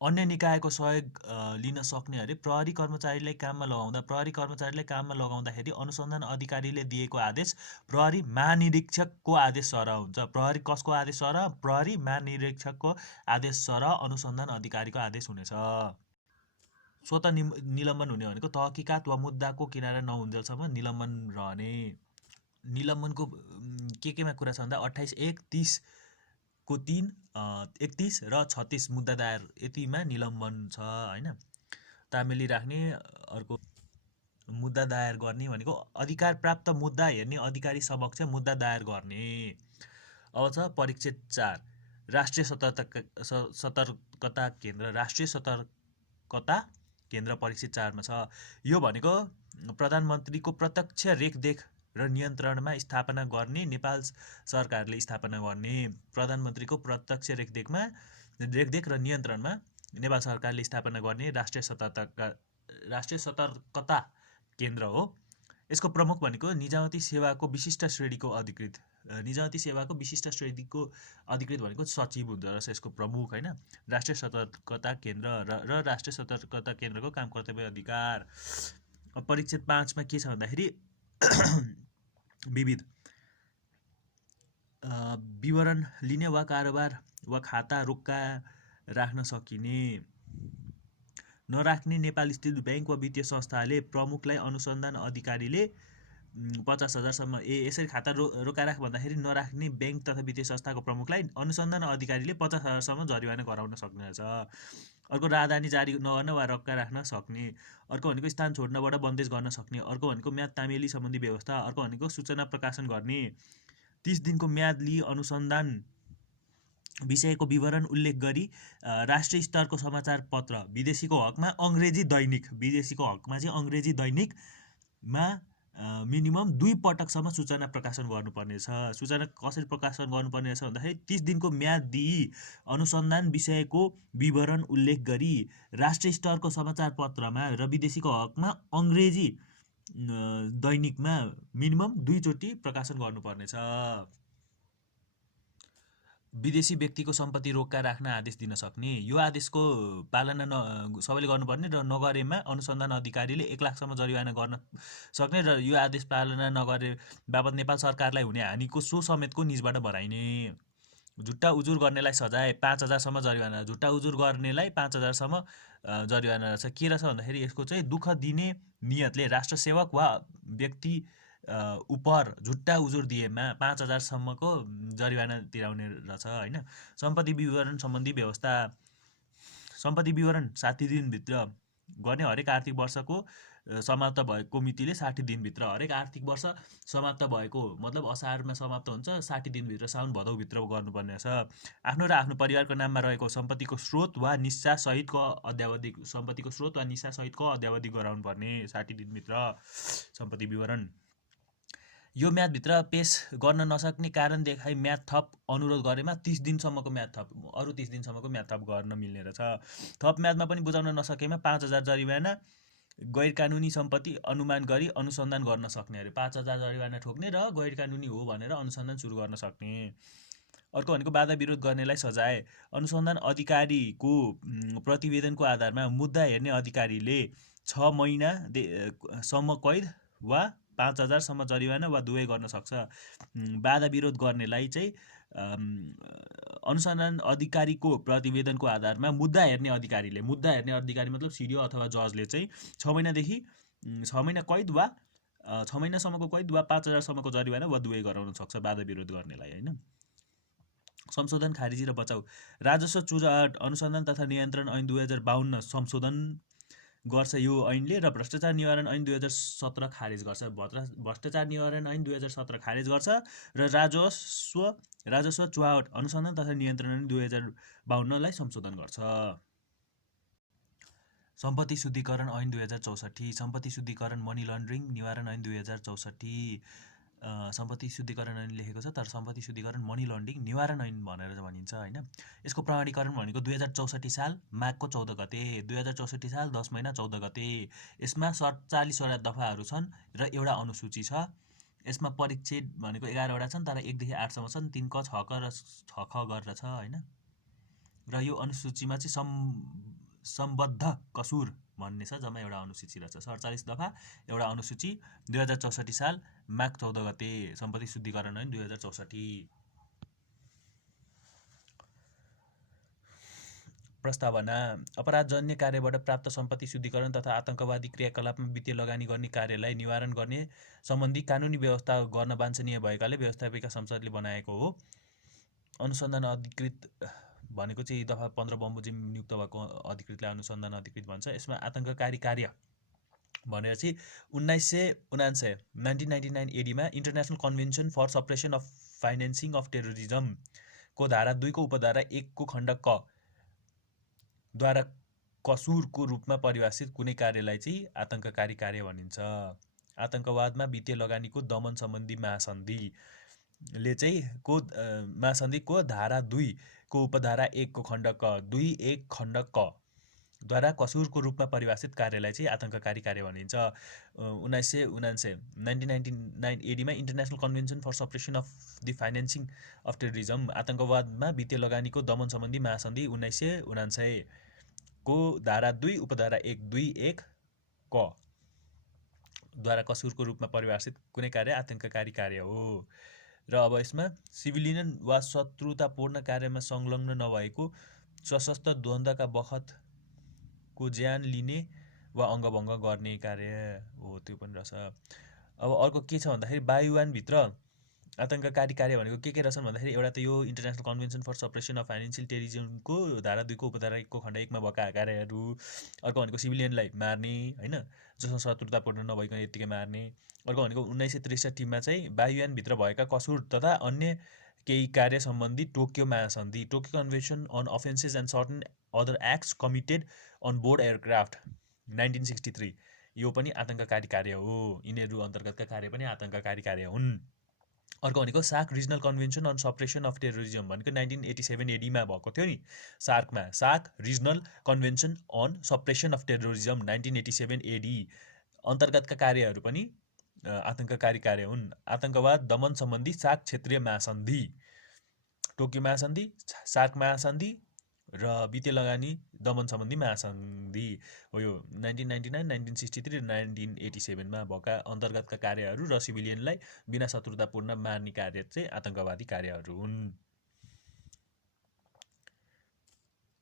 अन्य निकायको सहयोग लिन सक्ने अरे। प्रहरी कर्मचारीलाई काममा लगाउँदाखेरि अनुसन्धान अधिकारीले दिएको आदेश प्रहरी महानिरीक्षकको आदेश सरह हुन्छ। प्रहरी कसको आदेश सरह? प्रहरी महानिरीक्षकको आदेश सरह अनुसन्धान अधिकारीको आदेश हुनेछ। स्वतः निलम्बन हुने भनेको तहकिकात वा मुद्दाको किनारा नहुन्जेलसम्म निलम्बन रहने। निलम्बनको केमा कुरा छ भन्दा 28(1), 30 को 3, 31 र 36 मुद्दा दायर यतिमा निलम्बन छ हैन। तामेली राख्ने। अर्को मुद्दा दायर गर्ने भनेको अधिकार प्राप्त मुद्दा हेर्ने अधिकारी समक्ष मुद्दा दायर गर्ने। अब छ परिच्छेद 4 राष्ट्रिय सतर्कता केन्द्र। राष्ट्रिय सतर्कता केन्द्र परिच्छेद 4 मा छ। यो भनेको प्रधानमन्त्रीको प्रत्यक्ष रेखदेख र नियन्त्रणमा स्थापना गर्ने नेपाल सरकारले स्थापना गर्ने। प्रधानमन्त्रीको प्रत्यक्ष रेखदेख र नियन्त्रणमा नेपाल सरकारले स्थापना गर्ने राष्ट्रिय सतर्कता केन्द्र हो। यसको प्रमुख भनेको निजामती सेवाको विशिष्ट श्रेणीको अधिकृत। निजामती सेवाको विशिष्ट श्रेणीको अधिकृत भनेको सचिव हुन्छ रहेछ यसको प्रमुख हैन। राष्ट्रिय सतर्कता केन्द्र र राष्ट्रिय सतर्कता केन्द्रको काम कर्तव्य अधिकार। परिच्छेद 5 मा के छ भन्दाखेरि विविध विवरण लिने वा कारोबार वा खाता रोक्का राख्न सकिने। नराख्ने नेपाल स्थित बैंक वा वित्तीय संस्थाले प्रमुखलाई अनुसन्धान अधिकारीले 50,000 सम्म यसरी खाता रोकाराख भन्दाखेरि नराख्ने बैंक तथा वित्तीय संस्थाको प्रमुखलाई अनुसन्धान अधिकारीले 50,000 सम्म जरिवाना गराउन सक्नेछ। अर्को राहदानी जारी नगर्न वा रोक्का राख्न सक्ने। अर्को भनेको स्थान छोड्नबाट बन्देज गर्न सक्ने। अर्को भनेको म्याद तामेली सम्बन्धी व्यवस्था। अर्को भनेको सूचना प्रकाशन गर्ने। 30 दिनको म्याद लिई अनुसन्धान विषयको विवरण उल्लेख गरी राष्ट्रिय स्तरको समाचार पत्र विदेशीको हकमा अङ्ग्रेजी दैनिक, विदेशीको हकमा चाहिँ अङ्ग्रेजी दैनिकमा मिनिमम 2 पटकसम्म सूचना प्रकाशन गर्नुपर्ने छ। सूचना कसरी प्रकाशन गर्नुपर्ने छ भन्दाखेरि 30 दिनको म्याद दिई अनुसन्धान विषयको विवरण उल्लेख गरी राष्ट्रिय स्तरको समाचार पत्रमा र विदेशीको हकमा अङ्ग्रेजी दैनिकमा मिनिमम 2 चोटि प्रकाशन गर्नुपर्ने छ। विदेशी व्यक्तिको सम्पत्ति रोक्का राख्न आदेश दिन सक्ने। यो आदेशको पालना सबैले गर्नुपर्ने र नगरेमा अनुसन्धान अधिकारीले 1 लाखसम्म जरिवाना गर्न सक्ने र यो आदेश पालना नगरे बापत नेपाल सरकारलाई हुने हानिको सो समेतको निजबाट भराइने। झुट्टा उजुर गर्नेलाई सजाय 5,000 सम्म जरिवाना। झुट्टा उजुर गर्नेलाई 5,000 सम्म जरिवाना रहेछ। के रहेछ भन्दाखेरि यसको चाहिँ दुःख दिने नियतले राष्ट्रसेवक वा व्यक्ति उपर झुट्टा उजुर दिएमा 5,000 सम्मको जरिवाना तिराउने रहेछ हैन। सम्पत्ति विवरण सम्बन्धी व्यवस्था। सम्पत्ति विवरण 60 दिनभित्र गर्ने हरेक आर्थिक वर्षको समाप्त भएको मितिले 60 दिनभित्र हरेक आर्थिक वर्ष समाप्त भएको मतलब असारमा समाप्त हुन्छ 60 दिनभित्र साउन भदौभित्र गर्नुपर्ने छ। आफ्नो र आफ्नो परिवारको नाममा रहेको सम्पत्तिको स्रोत वा निस्सा सहितको अद्यावधि सम्पत्तिको स्रोत वा निस्सा सहितको अद्यावधि गराउनुपर्ने 60 दिनभित्र सम्पत्ति विवरण। यो म्यादभित्र पेश गर्न नसक्ने कारण देखाई म्याद थप अनुरोध गरेमा 30 दिनसम्मको म्याद थप अरू 30 दिनसम्मको म्याद थप गर्न मिल्ने रहेछ। थप म्यादमा पनि बुझाउन नसकेमा 5000 जरिवाना गैर कानुनी सम्पत्ति अनुमान गरी अनुसन्धान गर्न सक्ने अरे। 5000 जरिवाना ठोक्ने र गैर कानुनी हो भनेर अनुसन्धान सुरु गर्न सक्ने। अर्को भनेको बाधा विरोध गर्नेलाई सजाय। अनुसन्धान अधिकारीको प्रतिवेदनको आधारमा मुद्दा हेर्ने अधिकारीले 6 महिनासम्म कैद वा 5000 सम्म जरिवाना वा दुवै गर्न सक्छ। बाधा विरोध गर्नेलाई चाहिँ अनुसन्धान अधिकारीको प्रतिवेदनको आधारमा मुद्दा हेर्ने अधिकारी मतलब सिडिओ अथवा जजले चाहिँ 6 महिनादेखि 6 महिना कैद वा 6 महिनासम्मको कैद वा 5000 सम्मको जरिवाना वा दुवै गराउन सक्छ बाधा विरोध गर्नेलाई हैन। संशोधन खारिजी र बचाउ। राजस्व चुराट अनुसन्धान तथा नियन्त्रण ऐन 2052 संशोधन गर्छ यो ऐनले र भ्रष्टाचार निवारण ऐन 2017 खारेज गर्छ। भ्रष्टाचार निवारण ऐन 2017 खारेज गर्छ र राजस्व चुहावट अनुसन्धान तथा नियन्त्रण ऐन 2052 लाई संशोधन गर्छ। सम्पत्ति शुद्धिकरण ऐन 2064 सम्पत्ति शुद्धिकरण मनी लन्ड्रिङ निवारण ऐन 2064 सम्पत्ति शुद्धिकरण ऐन लेखेको छ तर सम्पत्ति शुद्धिकरण मनी लन्ड्रिङ निवारण ऐन भनेर भनिन्छ हैन। यसको प्रमाणीकरण भनेको 2064 साल माघको 14 गते 2064 साल 10 महिना 14 गते। यसमा 47 वटा दफाहरू छन् र एउटा अनुसूची छ। यसमा परिच्छेद भनेको 11 वटा छन् तर 1 देखि 8 सम्म छन् 3 क 6 क र 6 ख गरेर छ हैन। र यो अनुसूचीमा चाहिँ सम्बद्ध कसुर भन्ने छ जम्मा एउटा अनुसूची रहेछ 47 दफा एउटा अनुसूची 2064 साल माघ 14 गते सम्पत्ति शुद्धिकरण ऐन 2064। प्रस्तावना। अपराधजन्य कार्यबाट प्राप्त सम्पत्ति शुद्धिकरण तथा आतंकवादी क्रियाकलापमा वित्तीय लगानी गर्ने कार्यलाई निवारण गर्ने सम्बन्धी कानुनी व्यवस्था गर्न वाञ्छनीय भएकाले व्यवस्थापिका संसदले बनाएको हो। अनुसन्धान अधिकृत भनेको चाहिँ दफा 15 बमोजिम नियुक्त भएको अधिकृतलाई अनुसन्धान अधिकृत भन्छ। यसमा आतंककारी कार्य भनेर चाहिँ 1999 एडीमा international convention for suppression of financing of terrorism को धारा 2 को उपधारा 1 को खण्ड क द्वारा कसुरको रूपमा परिभाषित कुनै कार्यलाई चाहिँ आतंककारी कार्य भनिन्छ। आतंकवादमा वित्तीय लगानीको दमन सम्बन्धी महासन्धिले चाहिँ महासन्धिको धारा 2 को उपधारा 1 को खण्ड क 2(1) खण्ड क द्वारा कसुरको रूपमा परिभाषित कार्यलाई चाहिँ आतंककारी कार्य भनिन्छ। 1999 एडीमा international convention for suppression of the financing of terrorism आतंकवादमा वित्तीय लगानीको दमन सम्बन्धी महासन्धि 1999 को धारा 2 उपधारा 1(2)(1) क द्वारा कसुरको रूपमा परिभाषित कुनै कार्य आतंककारी कार्य हो। र अब यसमा सिभिलियन वा शत्रुतापूर्ण कार्यमा संलग्न नभएको सशस्त्र द्वन्द्वका बखतको ज्यान लिने वा अङ्गभङ्ग गर्ने कार्य हो त्यो पनि रहेछ। अब अर्को के छ भन्दाखेरि वायुयानभित्र आतंककारी कार्य भनेको के रहेछन् भन्दाखेरि एउटा त यो international convention for suppression of financial टेरोरिज्मको धारा 2 को उपधारा 1 को खण्ड 1 मा भएका कार्यहरू। अर्को भनेको सिभिलियनलाई मार्ने हैन जसमा शत्रुतापूर्ण नभइकन यत्तिकै मार्ने। अर्को भनेको 1963 मा चाहिँ वायुयानभित्र भएका कसुर तथा अन्य केही कार्य सम्बन्धी टोकियो महासन्धि Tokyo convention on offences and certain other acts committed on board aircraft 1963 यो पनि आतंककारी कार्य हो। यिनीहरू अन्तर्गतका कार्य पनि आतंककारी कार्य हुन्। अर्को भनेको SAARC regional convention on suppression of terrorism भनेको 1987 एडीमा भएको थियो नि सार्कमा SAARC regional convention on suppression of terrorism 1987 AD अन्तर्गतका कार्यहरू पनि आतंककारी कार्य हुन्। आतंकवाद दमन सम्बन्धी सार्क क्षेत्रीय महासन्धि टोकियो महासन्धि सार्क महासन्धि र वित्तीय लगानी दमन सम्बन्धी महासन्धि हो यो 1999 1963 र 1987 मा भएका अन्तर्गतका कार्यहरू र सिभिलियनलाई बिना शत्रुतापूर्ण मार्ने कार्य चाहिँ आतंकवादी कार्यहरू हुन्।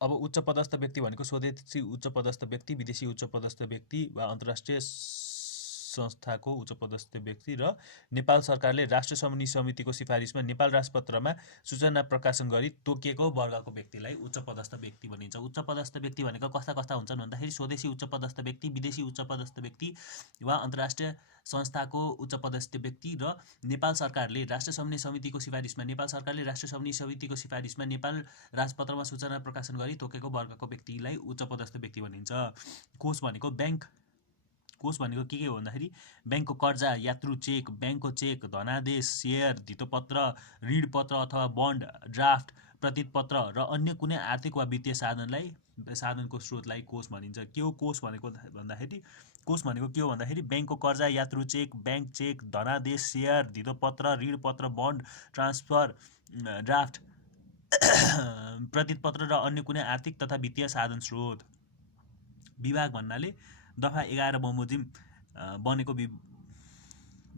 अब उच्च पदस्थ व्यक्ति भनेको स्वदेशी उच्च पदस्थ व्यक्ति विदेशी उच्च पदस्थ व्यक्ति वा अन्तर्राष्ट्रिय संस्थाको उच्चपदस्थ व्यक्ति र नेपाल सरकारले राष्ट्र समन्वय समितिको सिफारिसमा नेपाल राजपत्रमा सूचना प्रकाशन गरी तोकिएको वर्गको व्यक्तिलाई उच्चपदस्थ व्यक्ति भनिन्छ। उच्चपदस्थ व्यक्ति भनेको कस्ता कस्ता हुन्छन् भन्दाखेरि स्वदेशी उच्चपदस्थ व्यक्ति, विदेशी उच्चपदस्थ व्यक्ति वा अन्तर्राष्ट्रिय संस्थाको उच्चपदस्थ व्यक्ति र नेपाल सरकारले राष्ट्र समन्वय समितिको सिफारिसमा नेपाल राजपत्रमा सूचना प्रकाशन गरी तोकेको वर्गको व्यक्तिलाई उच्चपदस्थ व्यक्ति भनिन्छ। कोष भनेको ब्याङ्क, कोष भनेको के हो भन्दाखेरि ब्याङ्कको कर्जा, यात्रु चेक, ब्याङ्कको चेक, धनादेश, सेयर, धितोपत्र, ऋणपत्र अथवा बन्ड, ड्राफ्ट, प्रतितपत्र र अन्य कुनै आर्थिक वा वित्तीय साधनको स्रोतलाई कोष भनिन्छ। के हो कोष भनेको के हो भन्दाखेरि ब्याङ्कको कर्जा, यात्रु चेक, ब्याङ्क चेक, धनादेश, सेयर, धितोपत्र, ऋणपत्र, बन्ड, ट्रान्सफर, ड्राफ्ट, प्रतितपत्र र अन्य कुनै आर्थिक तथा वित्तीय साधन स्रोत। विभाग भन्नाले दफा 11 बमोजिम बनेको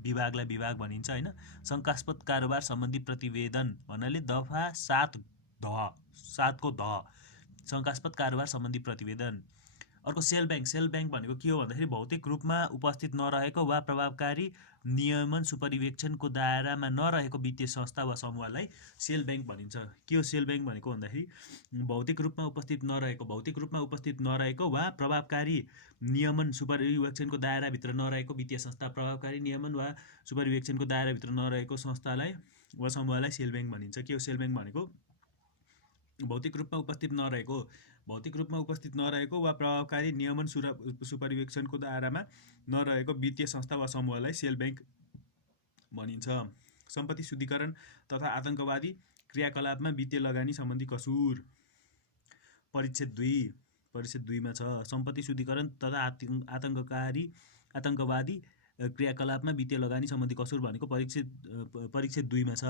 विभागलाई विभाग भनिन्छ हैन। शङ्कास्पद कारोबार सम्बन्धी प्रतिवेदन भन्नाले दफा 7 को ध शङ्कास्पद कारोबार सम्बन्धी प्रतिवेदन। अर्को सेल ब्याङ्क भनेको के हो भन्दाखेरि भौतिक रूपमा उपस्थित नरहेको वा प्रभावकारी नियमन सुपरिवेक्षणको दायरामा नरहेको वित्तीय संस्था वा समूहलाई सेल ब्याङ्क भनिन्छ। के हो सेल ब्याङ्क भनेको भन्दाखेरि भौतिक रूपमा उपस्थित नरहेको वा प्रभावकारी नियमन सुपरिवेक्षणको दायराभित्र नरहेको वित्तीय संस्था, प्रभावकारी नियमन वा सुपरिवेक्षणको दायराभित्र नरहेको संस्थालाई वा समूहलाई सेल ब्याङ्क भनिन्छ। के हो सेल ब्याङ्क भनेको भौतिक रूपमा उपस्थित नरहेको वा प्रभावकारी नियमन सुपरिवेक्षणको दायरामा नरहेको वित्तीय संस्था वा समूहलाई सेल ब्याङ्क भनिन्छ। सम्पत्ति शुद्धिकरण तथा आतंकवादी क्रियाकलापमा वित्तीय लगानी सम्बन्धी कसुर परिच्छेद 2 मा छ। सम्पत्ति शुद्धिकरण तथा आतंकवादी क्रियाकलापमा वित्तीय लगानी सम्बन्धी कसुर भनेको परिच्छेद 2 मा छ।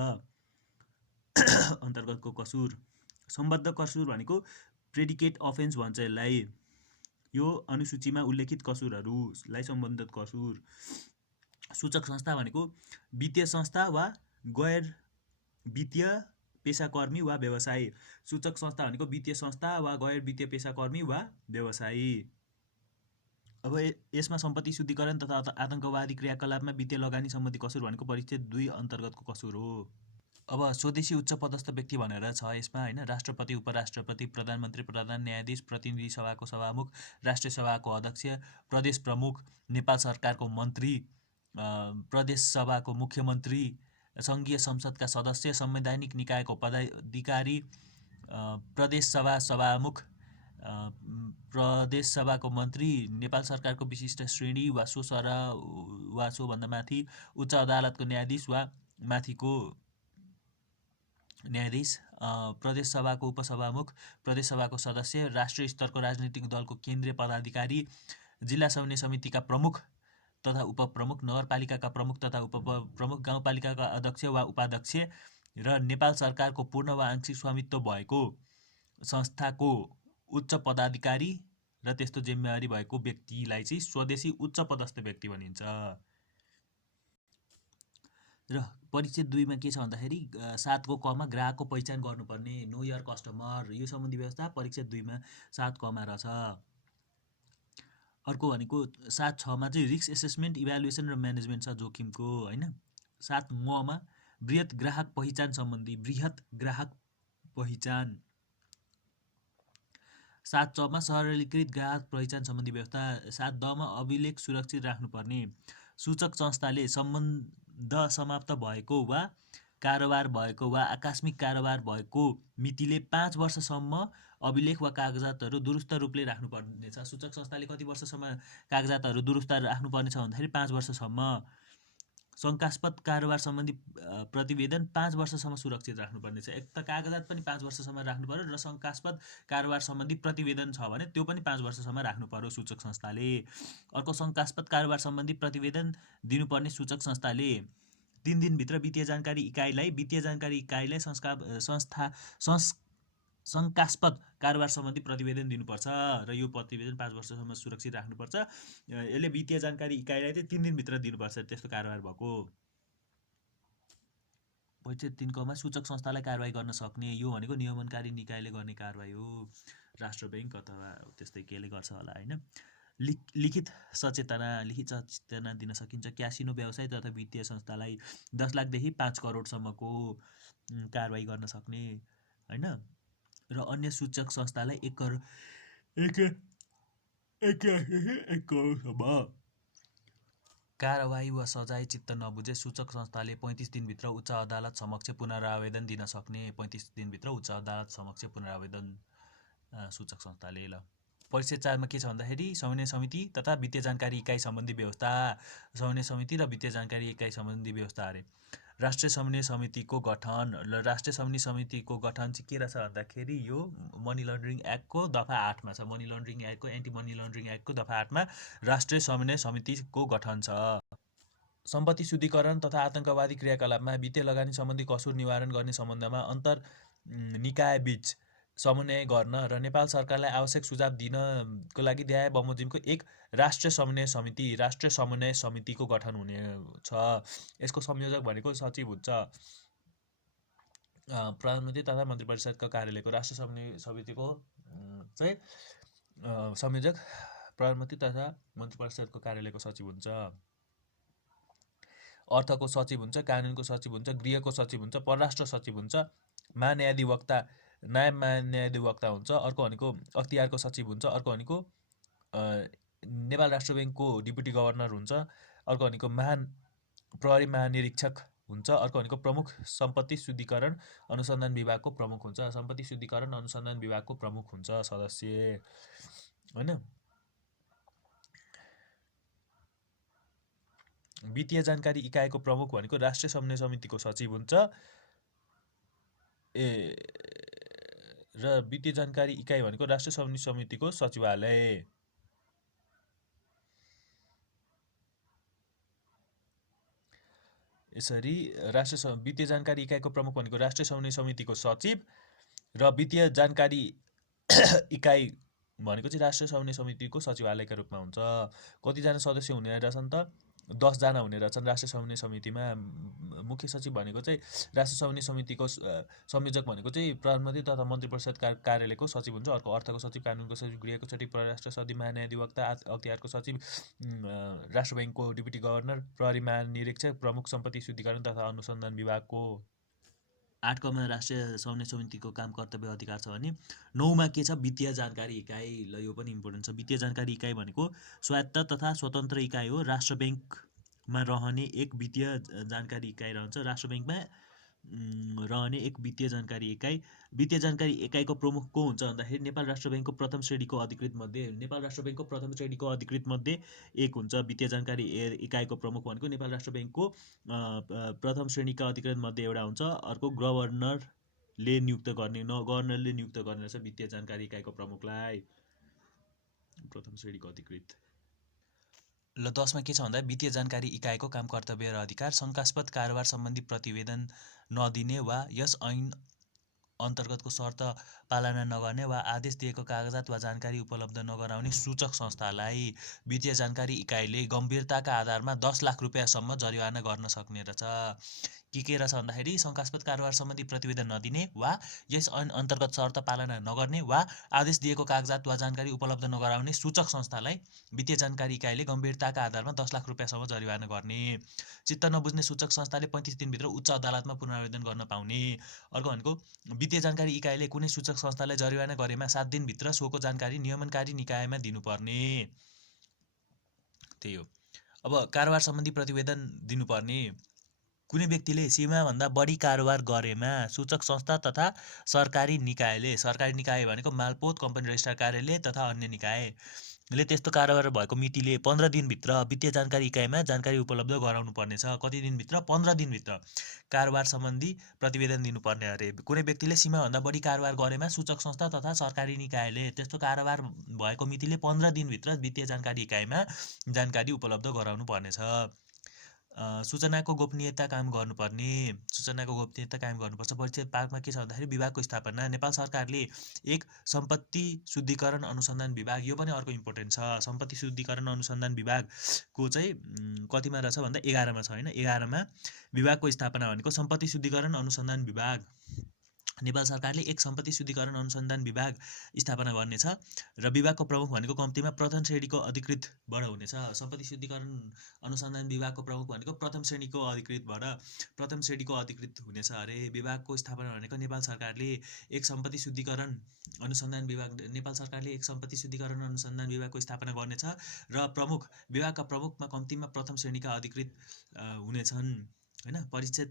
अन्तर्गतको कसुर। सम्बद्ध कसुर भनेको प्रेडिकेट अफेन्स भन्छ यसलाई। यो अनुसूचीमा उल्लेखित कसुरहरूलाई सम्बन्धित कसुर। सूचक संस्था भनेको वित्तीय संस्था वा गैर वित्तीय पेशाकर्मी वा व्यवसायी। सूचक संस्था भनेको वित्तीय संस्था वा गैर वित्तीय पेशाकर्मी वा व्यवसायी। अब यसमा सम्पत्ति शुद्धिकरण तथा आतंकवादी क्रियाकलापमा वित्तीय लगानी सम्बन्धी कसुर भनेको परिच्छेद 2 अन्तर्गतको कसुर हो। अब स्वदेशी उच्चपदस्थ व्यक्ति भनेर छ यसमा हैन। राष्ट्रपति, उपराष्ट्रपति, प्रधानमन्त्री, प्रधान न्यायाधीश, प्रतिनिधि सभाको सभामुख, राष्ट्रिय सभाको अध्यक्ष, प्रदेश प्रमुख, नेपाल सरकारको मन्त्री, प्रदेश सभाको मुख्यमन्त्री, सङ्घीय संसदका सदस्य, संवैधानिक निकायको पदाधिकारी, प्रदेश सभा सभामुख, प्रदेश सभाको मन्त्री, नेपाल सरकारको विशिष्ट श्रेणी वा सो सरह वा सोभन्दा माथि, उच्च अदालतको न्यायाधीश वा माथिको न्यायाधीश, प्रदेश सभाको उपसभामुख, प्रदेश सभाको सदस्य, राष्ट्रिय स्तरको राजनीतिक दलको केन्द्रीय पदाधिकारी, जिल्ला समन्वय समितिका प्रमुख तथा उपप्रमुख, नगरपालिकाका प्रमुख तथा उपप्रमुख, गाउँपालिकाका अध्यक्ष वा उपाध्यक्ष र नेपाल सरकारको पूर्ण वा आंशिक स्वामित्व भएको संस्थाको उच्च पदाधिकारी र त्यस्तो जिम्मेवारी भएको व्यक्तिलाई चाहिँ स्वदेशी उच्च पदस्थ व्यक्ति भनिन्छ। र परिच्छेद 2 मा के छ भन्दाखेरि 7 को क मा ग्राहकको पहिचान गर्नुपर्ने, नो योर कस्टमर, यो सम्बन्धी व्यवस्था परिच्छेद 2 मा 7 क मा रहेछ। अर्को भनेको 7.6 मा चाहिँ रिस्क एसेसमेन्ट, इभ्यालुएसन र म्यानेजमेन्ट छ जोखिमको हैन। 7.9 मा बृहत ग्राहक पहिचान सम्बन्धी, बृहत ग्राहक पहिचान। 7.6 मा सरलीकृत ग्राहक पहिचान सम्बन्धी व्यवस्था। 7.10 मा अभिलेख सुरक्षित राख्नुपर्ने, सूचक संस्थाले सम्बन्ध समाप्त भएको वा कारोबार भएको वा आकस्मिक कारोबार भएको मितिले 5 वर्षसम्म अभिलेख वा कागजातहरू दुरुस्त रूपले राख्नुपर्नेछ। सूचक संस्थाले कति वर्षसम्म कागजातहरू दुरुस्त राख्नुपर्नेछ भन्दाखेरि 5 वर्षसम्म। शङ्कास्पद कारोबार सम्बन्धी प्रतिवेदन 5 वर्षसम्म सुरक्षित राख्नुपर्नेछ। एक त कागजात पनि 5 वर्षसम्म राख्नु पर्यो र शङ्कास्पद कारोबार सम्बन्धी प्रतिवेदन छ भने त्यो पनि 5 वर्षसम्म राख्नु पर्यो सूचक संस्थाले। अर्को शङ्कास्पद कारोबार सम्बन्धी प्रतिवेदन दिनुपर्ने सूचक संस्थाले 3 दिनभित्र वित्तीय जानकारी इकाइलाई शङ्कास्पद कारोबार सम्बन्धी प्रतिवेदन दिनुपर्छ र यो प्रतिवेदन 5 वर्षसम्म सुरक्षित राख्नुपर्छ। यसले वित्तीय जानकारी इकाइलाई चाहिँ 3 दिनभित्र दिनुपर्छ त्यस्तो कारोबार भएको। परिच्छेद 3 क मा सूचक संस्थालाई कारबाही गर्न सक्ने, यो भनेको नियमनकारी निकायले गर्ने कारबाही हो। राष्ट्र ब्याङ्क अथवा त्यस्तै केले गर्छ होला हैन। लिखित सचेतना दिन सकिन्छ। क्यासिनो व्यवसाय तथा वित्तीय संस्थालाई 10 लाखदेखि 5 करोडसम्मको कारबाही गर्न सक्ने होइन। र अन्य सूचक संस्थालाई 1 करोडसम्म कारबाही वा सजाय चित्त नबुझे सूचक संस्थाले 35 दिनभित्र उच्च अदालत समक्ष पुनरावेदन दिन सक्ने। 35 दिनभित्र उच्च अदालत समक्ष पुनरावेदन सूचक संस्थाले। ल परिच्छेद 4 मा के छ भन्दाखेरि समन्वय समिति तथा वित्तीय जानकारी इकाइ सम्बन्धी व्यवस्था। समन्वय समिति र वित्तीय जानकारी इकाइ सम्बन्धी व्यवस्था अरे राष्ट्रिय समन्वय समितिको गठन। ल राष्ट्रिय समन्वय समितिको गठन चाहिँ के रहेछ भन्दाखेरि यो मनी लन्ड्रिङ एक्टको दफा 8 मा छ। मनी लन्ड्रिङ एक्टको एन्टी मनी लन्ड्रिङ एक्टको दफा 8 मा राष्ट्रिय समन्वय समितिको गठन छ। सम्पत्ति शुद्धिकरण तथा आतंकवादी क्रियाकलापमा वित्तीय लगानी सम्बन्धी कसुर निवारण गर्ने सम्बन्धमा अन्तर निकाय बीच समन्वय गर्न र नेपाल सरकारलाई आवश्यक सुझाव दिनको लागि द्याय बमोजिमको एक राष्ट्रिय समन्वय समितिको गठन हुने छ। यसको संयोजक भनेको सचिव हुन्छ। प्रधानमन्त्री तथा मन्त्री परिषदको कार्यालयको राष्ट्रिय समन्वय समितिको चाहिँ संयोजक प्रधानमन्त्री तथा मन्त्री परिषदको कार्यालयको सचिव हुन्छ। अर्थको सचिव हुन्छ, कानुनको सचिव हुन्छ, गृहको सचिव हुन्छ, परराष्ट्र सचिव हुन्छ, नायब महान्यायाधिवक्ता हुन्छ। अर्को भनेको अख्तियारको सचिव हुन्छ। अर्को भनेको नेपाल राष्ट्र ब्याङ्कको डिप्युटी गभर्नर हुन्छ। अर्को भनेको प्रहरी महानिरीक्षक हुन्छ। अर्को भनेको प्रमुख सम्पत्ति शुद्धिकरण अनुसन्धान विभागको प्रमुख हुन्छ। सम्पत्ति शुद्धिकरण अनुसन्धान विभागको प्रमुख हुन्छ सदस्य होइन। वित्तीय जानकारी इकाइको प्रमुख भनेको राष्ट्रिय समन्वय समितिको सचिव हुन्छ। र वित्तीय जानकारी इकाइ भनेको राष्ट्रिय समन्वय समितिको सचिवालय। यसरी वित्तीय जानकारी इकाइको प्रमुख भनेको राष्ट्रिय समन्वय समितिको सचिव र वित्तीय जानकारी इकाइ भनेको चाहिँ राष्ट्रिय समन्वय समितिको सचिवालयका रूपमा हुन्छ। कतिजना सदस्य हुने रहेछन् त 10 जना हुने रहेछन् राष्ट्रिय समन्वय समितिमा। मुख्य सचिव भनेको चाहिँ राष्ट्रिय समन्वय समितिको संयोजक भनेको चाहिँ प्रधानमन्त्री तथा मन्त्री परिषद कार्यालयको सचिव हुन्छ। अर्को अर्थको सचिव, कानुनको सचिव, गृहको सचिव, परराष्ट्र सचिव, महान्यायाधिवक्ता, अख्तियारको सचिव, राष्ट्र ब्याङ्कको डिप्युटी गभर्नर, प्रहरी महानिरीक्षक, प्रमुख सम्पत्ति शुद्धिकरण तथा अनुसन्धान विभागको। 8 मा राष्ट्रिय समन्वय समितिको काम कर्तव्य अधिकार छ भने 9 मा के छ वित्तीय जानकारी इकाइ। ल यो पनि इम्पोर्टेन्ट छ। वित्तीय जानकारी इकाइ भनेको स्वायत्त तथा स्वतन्त्र इकाइ हो। राष्ट्र ब्याङ्कमा रहने एक वित्तीय जानकारी इकाइ रहन्छ। राष्ट्र ब्याङ्कमा रहने एक वित्तीय जानकारी इकाइ। वित्तीय जानकारी इकाइको प्रमुख को हुन्छ भन्दाखेरि नेपाल राष्ट्र ब्याङ्कको प्रथम श्रेणीको अधिकृत मध्ये एक हुन्छ। वित्तीय जानकारी इकाइको प्रमुख भनेको नेपाल राष्ट्र ब्याङ्कको प्रथम श्रेणीका अधिकृत मध्ये एउटा हुन्छ। अर्को गभर्नरले नियुक्त गर्ने रहेछ वित्तीय जानकारी इकाइको प्रमुखलाई, प्रथम श्रेणीको अधिकृत। ल 10 मा के छ भन्दा वित्तीय जानकारी इकाइको काम कर्तव्य र अधिकार। शङ्कास्पद कारोबार सम्बन्धी प्रतिवेदन नदिने वा यस ऐन अन्तर्गतको शर्त पालना नगर्ने वा आदेश दिएको कागजात वा जानकारी उपलब्ध नगराउने सूचक संस्थालाई वित्तीय जानकारी इकाइले गम्भीरताका आधारमा 10 लाख रुपियाँसम्म जरिवाना गर्न सक्ने रहेछ। के रहेछ भन्दाखेरि शङ्कास्पद कारोबार सम्बन्धी प्रतिवेदन नदिने वा यस ऐन अन्तर्गत शर्त पालना नगर्ने वा आदेश दिएको कागजात वा जानकारी उपलब्ध नगराउने सूचक संस्थालाई वित्तीय जानकारी इकाइले गम्भीरताका आधारमा 10 लाख रुपियाँसम्म जरिवाना गर्ने। चित्त नबुझ्ने सूचक संस्थाले 35 दिनभित्र उच्च अदालतमा पुनरावेदन गर्न पाउने। अर्को भनेको वित्तीय जानकारी इकाइले कुनै सूचक संस्थालाई जरिवाना गरेमा 7 दिनभित्र सोको जानकारी नियमनकारी निकायमा दिनुपर्ने। त्यही हो। अब कारोबार सम्बन्धी प्रतिवेदन दिनुपर्ने। कुनै व्यक्तिले सीमाभन्दा बढी कारोबार गरेमा सूचक संस्था तथा सरकारी निकाय भनेको मालपोत, कम्पनी रजिस्ट्रार कार्यालय तथा अन्य निकायले त्यस्तो कारोबार भएको मितिले 15 दिनभित्र वित्तीय जानकारी इकाइमा जानकारी उपलब्ध गराउनु पर्नेछ। कति दिनभित्र? 15 दिनभित्र कारोबार सम्बन्धी प्रतिवेदन दिनुपर्ने अरे। कुनै व्यक्तिले सीमाभन्दा बढी कारोबार गरेमा सूचक संस्था तथा सरकारी निकायले त्यस्तो कारोबार भएको मितिले 15 दिनभित्र वित्तीय जानकारी इकाइमा जानकारी उपलब्ध गराउनु पर्नेछ। सूचनाको गोपनीयता कायम गर्नुपर्छ। परिच्छेद 5 मा के छ भन्दाखेरि विभागको स्थापना। नेपाल सरकारले एक सम्पत्ति शुद्धिकरण अनुसन्धान विभाग, यो पनि अर्को इम्पोर्टेन्ट छ। सम्पत्ति शुद्धिकरण अनुसन्धान विभागको चाहिँ कतिमा रहेछ भन्दा 11 मा छ होइन। 11 मा विभागको स्थापना भनेको सम्पत्ति शुद्धिकरण अनुसन्धान विभाग नेपाल सरकारले एक सम्पत्ति शुद्धिकरण अनुसन्धान विभाग स्थापना गर्नेछ र विभागको प्रमुख भनेको कम्तीमा प्रथम श्रेणीको अधिकृतबाट हुनेछ। सम्पत्ति शुद्धिकरण अनुसन्धान विभागको प्रमुख भनेको प्रथम श्रेणीको अधिकृत हुनेछ अरे। विभागको स्थापना भनेको नेपाल सरकारले एक सम्पत्ति शुद्धिकरण अनुसन्धान विभागको स्थापना गर्नेछ र विभागका प्रमुखमा कम्तीमा प्रथम श्रेणीका अधिकृत हुनेछन् हैन। परिच्छेद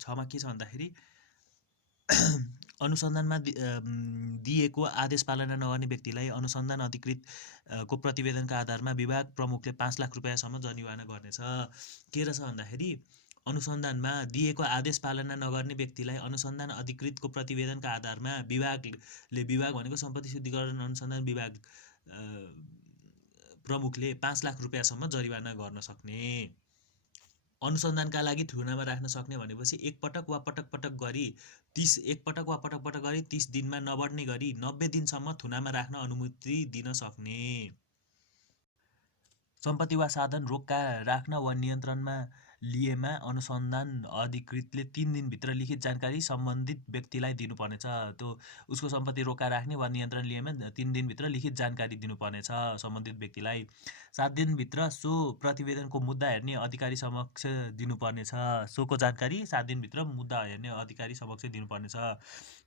6 मा के छ भन्दाखेरि अनुसन्धानमा दिएको आदेश पालना नगर्ने व्यक्तिलाई अनुसन्धान अधिकृतको प्रतिवेदनका आधारमा विभाग प्रमुखले 5 लाख रुपैयाँसम्म जरिवाना गर्नेछ। के रहेछ भन्दाखेरि अनुसन्धानमा दिएको आदेश पालना नगर्ने व्यक्तिलाई अनुसन्धान अधिकृतको प्रतिवेदनका आधारमा विभाग भनेको सम्पत्ति शुद्धिकरण अनुसन्धान विभाग प्रमुखले 5 लाख रुपैयाँसम्म जरिवाना गर्न सक्ने। अनुसन्धानका लागि थुनामा राख्न सक्ने भनेपछि एकपटक वा पटक गरी 30 दिनमा नबढ्ने गरी 90 दिनसम्म थुनामा राख्न अनुमति दिन सक्ने। सम्पत्ति वा साधन रोक्का राख्न वा नियन्त्रणमा लिएमा अनुसन्धान अधिकृतले 3 दिनभित्र लिखित जानकारी सम्बन्धित व्यक्तिलाई दिनुपर्नेछ। त्यो उसको सम्पत्ति रोक्का राख्ने वा नियन्त्रण लिएमा 3 दिनभित्र लिखित जानकारी दिनुपर्नेछ सम्बन्धित व्यक्तिलाई। 7 दिनभित्र सो प्रतिवेदनको मुद्दा हेर्ने अधिकारी समक्ष दिनुपर्नेछ। सोको जानकारी 7 दिनभित्र मुद्दा हेर्ने अधिकारी समक्ष दिनुपर्नेछ।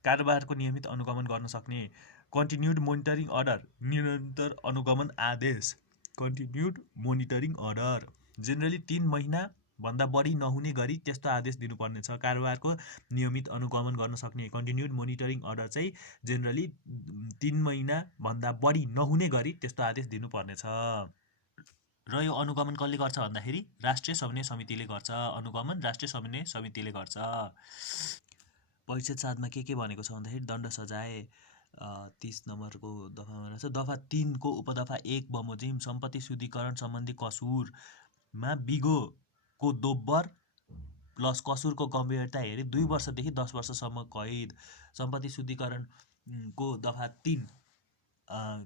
कारोबारको नियमित अनुगमन गर्न सक्ने। कन्टिन्युड मोनिटरिङ अर्डर निरन्तर अनुगमन आदेश। कन्टिन्युड मोनिटरिङ अर्डर जेनरली 3 महिना भन्दा बढी नहुने गरी त्यस्तो आदेश दिनुपर्नेछ। कारोबारको नियमित अनुगमन गर्न सक्ने कन्टिन्युड मोनिटरिङ अर्डर चाहिँ जेनरली 3 महिना भन्दा बढी नहुने गरी त्यस्तो आदेश दिनुपर्नेछ। र यो अनुगमन कसले गर्छ भन्दाखेरि राष्ट्रिय समन्वय समितिले गर्छ। अनुगमन राष्ट्रिय समन्वय समितिले गर्छ। परिच्छेद 7 मा के भनेको छ भन्दाखेरि दण्ड सजाय 30 नम्बरको दफामा रहेछ। दफा 3 को उपदफा 1 बमोजिम सम्पत्ति शुद्धिकरण सम्बन्धी कसुरमा बिगोको दोब्बर प्लस कसुरको गम्भीरता हेरी 2 वर्षदेखि 10 वर्षसम्म कैद। सम्पत्ति शुद्धिकरणको दफा 3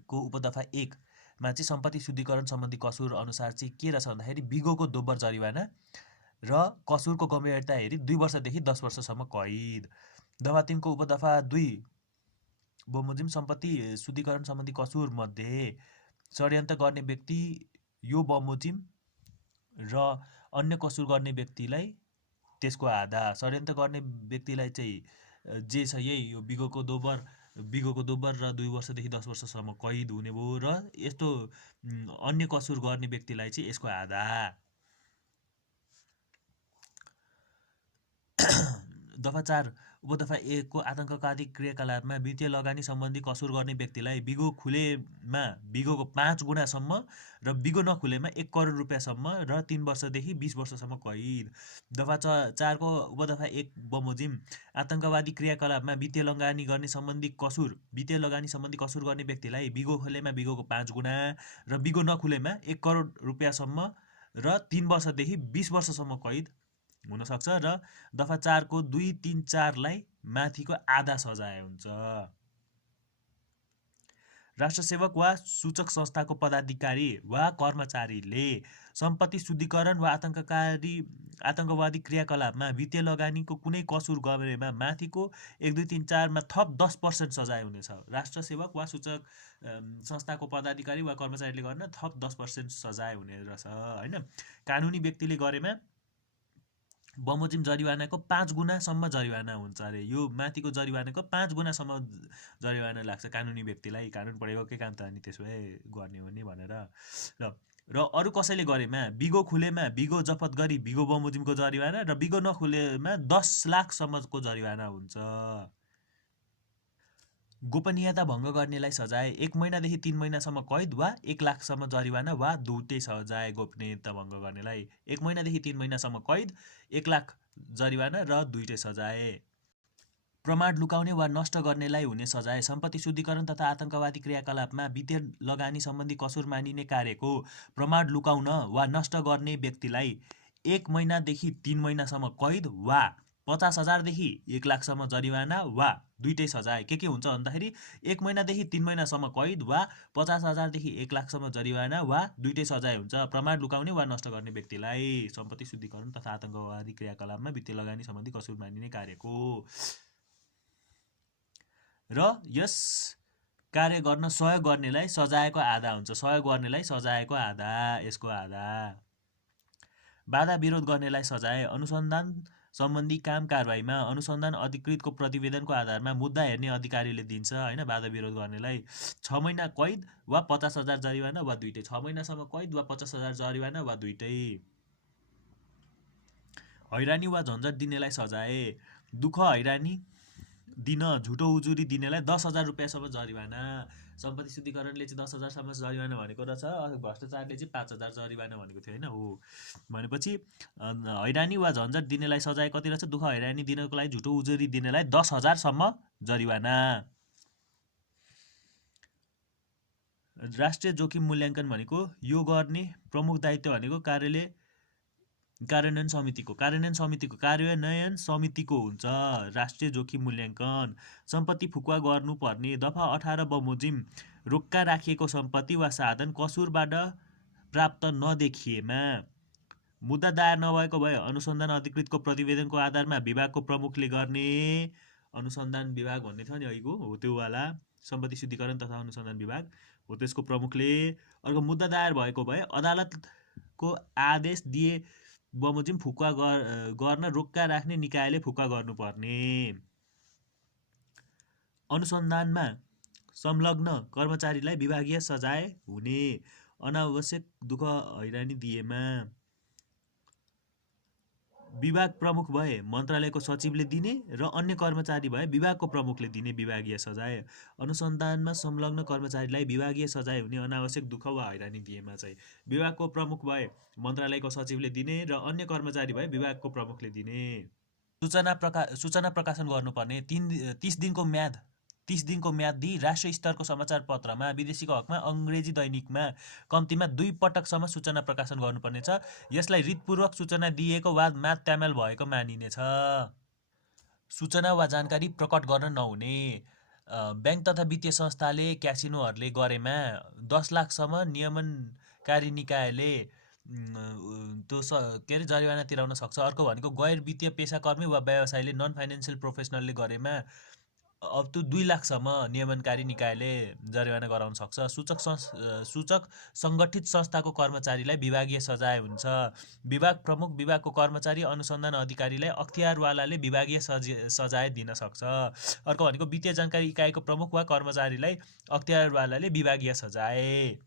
को उपदफा 1 मा चाहिँ सम्पत्ति शुद्धिकरण सम्बन्धी कसुर अनुसार चाहिँ के रहेछ भन्दाखेरि बिगोको दोब्बर जरिवाना र कसुरको गम्भीरता हेरी 2 वर्षदेखि 10 वर्षसम्म कैद। दफा 3 को उपदफा 2 बमोजिम सम्पत्ति शुद्धिकरण सम्बन्धी कसुर मध्ये षड्यन्त्र गर्ने व्यक्ति यो बमोजिम र अन्य कसुर गर्ने व्यक्तिलाई त्यसको आधा। षड्यन्त्र गर्ने व्यक्तिलाई चाहिँ जे छ यही यो बिगोको दोब्बर र 2 वर्षदेखि 10 वर्षसम्म कैद हुने भयो र यस्तो अन्य कसुर गर्ने व्यक्तिलाई चाहिँ यसको आधा। दफा 4 उपदफा 1 को आतंकवादी क्रियाकलापमा वित्तीय लगानी सम्बन्धी कसुर गर्ने व्यक्तिलाई बिगो खुलेमा बिगोको 5 गुणासम्म र बिगो नखुलेमा 1 करोड रुपैयाँसम्म र 3 वर्षदेखि 20 वर्षसम्म कैद। दफा 4 को उपदफा 1 बमोजिम आतंकवादी क्रियाकलापमा वित्तीय लगानी सम्बन्धी कसुर गर्ने व्यक्तिलाई बिगो खुलेमा बिगोको 5 गुणा र बिगो नखुलेमा 1 करोड रुपैयाँसम्म र 3 वर्षदेखि 20 वर्षसम्म कैद हुन सक्छ र दफा 4 को 2, 3, 4 लाई माथिको आधा सजाय हुन्छ। राष्ट्रसेवक वा सूचक संस्थाको पदाधिकारी वा कर्मचारीले सम्पत्ति शुद्धिकरण वा आतंकवादी क्रियाकलापमा वित्तीय लगानीको कुनै कसुर गरेमा माथिको 1, 2, 3, 4 मा थप 10% सजाय हुनेछ। राष्ट्रसेवक वा सूचक संस्थाको पदाधिकारी वा कर्मचारीले गर्न थप 10% सजाय हुने रहेछ हैन। कानुनी व्यक्तिले गरेमा बमोजिम जरिवानाको 5 गुणासम्म जरिवाना हुन्छ अरे। यो माथिको जरिवानाको 5 गुणासम्म जरिवाना लाग्छ कानुनी व्यक्तिलाई। कानुन पढेको के काम त अनि त्यसो भए गर्ने हो नि भनेर। र अरू कसैले गरेमा बिगो खुलेमा बिगो जफत गरी बिगो बमोजिमको जरिवाना र बिगो नखुलेमा 10 लाखसम्मको जरिवाना हुन्छ। गोपनीयता भङ्ग गर्नेलाई सजाय 1 महिनादेखि 3 महिनासम्म कैद वा 1 लाखसम्म जरिवाना वा दुईटै सजाय। गोपनीयता भङ्ग गर्नेलाई 1 महिनादेखि 3 महिनासम्म कैद, 1 लाख जरिवाना र दुईटै सजाय। प्रमाण लुकाउने वा नष्ट गर्नेलाई हुने सजाय सम्पत्ति शुद्धिकरण तथा आतंकवादी क्रियाकलापमा वित्तीय लगानी सम्बन्धी कसुर मानिने कार्यको प्रमाण लुकाउन वा नष्ट गर्ने व्यक्तिलाई 1 महिनादेखि 3 महिनासम्म कैद वा 50,000 देखि 1 लाखसम्म जरिवाना वा दुईटै सजाय। के हुन्छ भन्दाखेरि 1 महिनादेखि 3 महिनासम्म कैद वा 50,000 देखि 1 लाखसम्म जरिवाना वा दुईटै सजाय हुन्छ प्रमाण लुकाउने वा नष्ट गर्ने व्यक्तिलाई सम्पत्ति शुद्धिकरण तथा आतंकवादी क्रियाकलापमा वित्तीय लगानी सम्बन्धी कसुर मानिने कार्यको। र यस कार्य गर्न सहयोग गर्नेलाई सजायको आधा हुन्छ। सहयोग गर्नेलाई सजायको आधा, यसको आधा। बाधा विरोध गर्नेलाई सजाय। अनुसन्धान सम्बन्धी काम कारबाहीमा अनुसन्धान अधिकृतको प्रतिवेदनको आधारमा मुद्दा हेर्ने अधिकारीले दिन्छ होइन बाधा विरोध गर्नेलाई 6 महिना कैद वा 50,000 जरिवाना वा दुईटै। 6 महिनासम्म कैद वा 50,000 जरिवाना वा दुईटै। हैरानी वा झन्झट दिनेलाई सजाय। दुःख हैरानी दिन झुटो उजुरी दिनेलाई 10,000 रुपियाँसम्म जरिवाना। सम्पत्ति शुद्धिकरणले चाहिँ 10,000सम्म जरिवाना भनेको रहेछ, भ्रष्टाचारले चाहिँ 5,000 जरिवाना भनेको थियो होइन हो। भनेपछि हैरानी वा झन्झट दिनेलाई सजाय कति रहेछ? दुःख हैरानी दिनको लागि झुटो उजुरी दिनेलाई 10,000सम्म जरिवाना। राष्ट्रिय जोखिम मूल्याङ्कन भनेको यो गर्ने प्रमुख दायित्व भनेको कार्यान्वयन समितिको हुन्छ। राष्ट्रिय जोखिम मूल्याङ्कन। सम्पत्ति फुकुवा गर्नुपर्ने। दफा 18 बमोजिम रोक्का राखिएको सम्पत्ति वा साधन कसुरबाट प्राप्त नदेखिएमा मुद्दा दायर नभएको भए अनुसन्धान अधिकृतको प्रतिवेदनको आधारमा विभागको प्रमुखले गर्ने। अनुसन्धान विभाग भन्ने थियो नि अहिलेको हो त्योवाला सम्पत्ति शुद्धिकरण तथा अनुसन्धान विभाग हो, त्यसको प्रमुखले। अर्को मुद्दा दायर भएको भए अदालतको आदेश दिए बमोजिम फुकुवा गर्न रोक्का राख्ने निकायले फुकुवा गर्नुपर्ने। अनुसन्धानमा संलग्न कर्मचारीलाई विभागीय सजाय हुने। अनावश्यक दुःख हैरानी दिएमा विभाग प्रमुख भए मन्त्रालयको सचिवले दिने र अन्य कर्मचारी भए विभागको प्रमुखले दिने विभागीय सजाय। अनुसन्धानमा संलग्न कर्मचारीलाई विभागीय सजाय हुने अनावश्यक दुःख वा हैरानी दिएमा चाहिँ विभागको प्रमुख भए मन्त्रालयको सचिवले दिने र अन्य कर्मचारी भए विभागको प्रमुखले दिने। सूचना प्रकाशन गर्नुपर्ने। 30 दिनको म्याद दिई राष्ट्रिय स्तरको समाचार पत्रमा, विदेशीको हकमा, अङ्ग्रेजी दैनिकमा कम्तीमा 2 पटकसम्म सूचना प्रकाशन गर्नुपर्नेछ। यसलाई रितपूर्वक सूचना दिएको वा म्याद त्यामेल भएको मानिनेछ। सूचना वा जानकारी प्रकट गर्न नहुने। ब्याङ्क तथा वित्तीय संस्थाले क्यासिनोहरूले गरेमा 10 लाखसम्म नियमनकारी निकायले के अरे जरिवाना तिराउन सक्छ। अर्को भनेको गैर वित्तीय पेसाकर्मी वा व्यवसायले नन फाइनेन्सियल प्रोफेसनलले गरेमा अप टु 2 लाखसम्म नियमनकारी निकायले जरिवाना गराउन सक्छ। सूचक सङ्गठित संस्थाको कर्मचारीलाई विभागीय सजाय हुन्छ। विभाग प्रमुख, विभागको कर्मचारी, अनुसन्धान अधिकारीलाई अख्तियारवालाले विभागीय सजाय दिन सक्छ। अर्को भनेको वित्तीय जानकारी इकाइको प्रमुख वा कर्मचारीलाई अख्तियारवालाले विभागीय सजाय।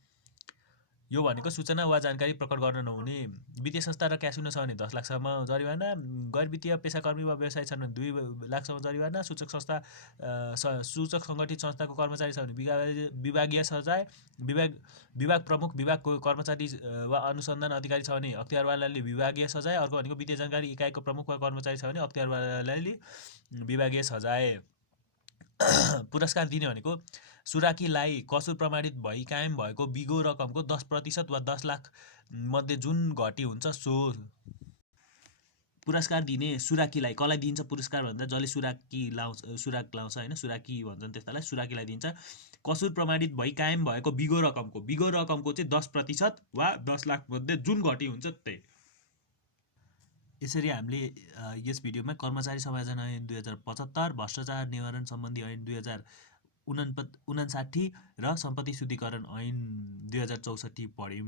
यो भनेको सूचना वा जानकारी प्रकट गर्न नहुने। वित्तीय संस्था र क्यासिनो छ भने 10 लाखसम्म जरिवाना। गैर वित्तीय पेसाकर्मी वा व्यवसाय छन् भने 2 लाखसम्म जरिवाना। सूचक सङ्गठित संस्थाको कर्मचारी छ भने विभागीय सजाय। विभाग प्रमुख, विभागको कर्मचारी वा अनुसन्धान अधिकारी छ भने अख्तियारवालाले विभागीय सजाय। अर्को भनेको वित्तीय जानकारी इकाइको प्रमुख वा कर्मचारी छ भने अख्तियारवालाले विभागीय सजाय। पुरस्कार दिने भनेको सुराकीलाई कसुर प्रमाणित भई कायम भएको बिगो रकमको 10% वा 10 लाख मध्ये जुन घटी हुन्छ सो पुरस्कार दिने। सुराकीलाई कसलाई दिन्छ पुरस्कार भन्दा जसले सुराक लाउँछ होइन, सुराकी भन्छन् त्यस्तालाई, सुराकीलाई दिन्छ। कसुर प्रमाणित भई कायम भएको बिगो रकमको चाहिँ 10% वा 10 लाख मध्ये जुन घटी हुन्छ त्यही। यसरी हामीले यस भिडियोमा कर्मचारी समायोजन ऐन 2075, भ्रष्टाचार निवारण सम्बन्धी ऐन 2059 र सम्पत्ति शुद्धिकरण ऐन 2064 पढ्यौँ।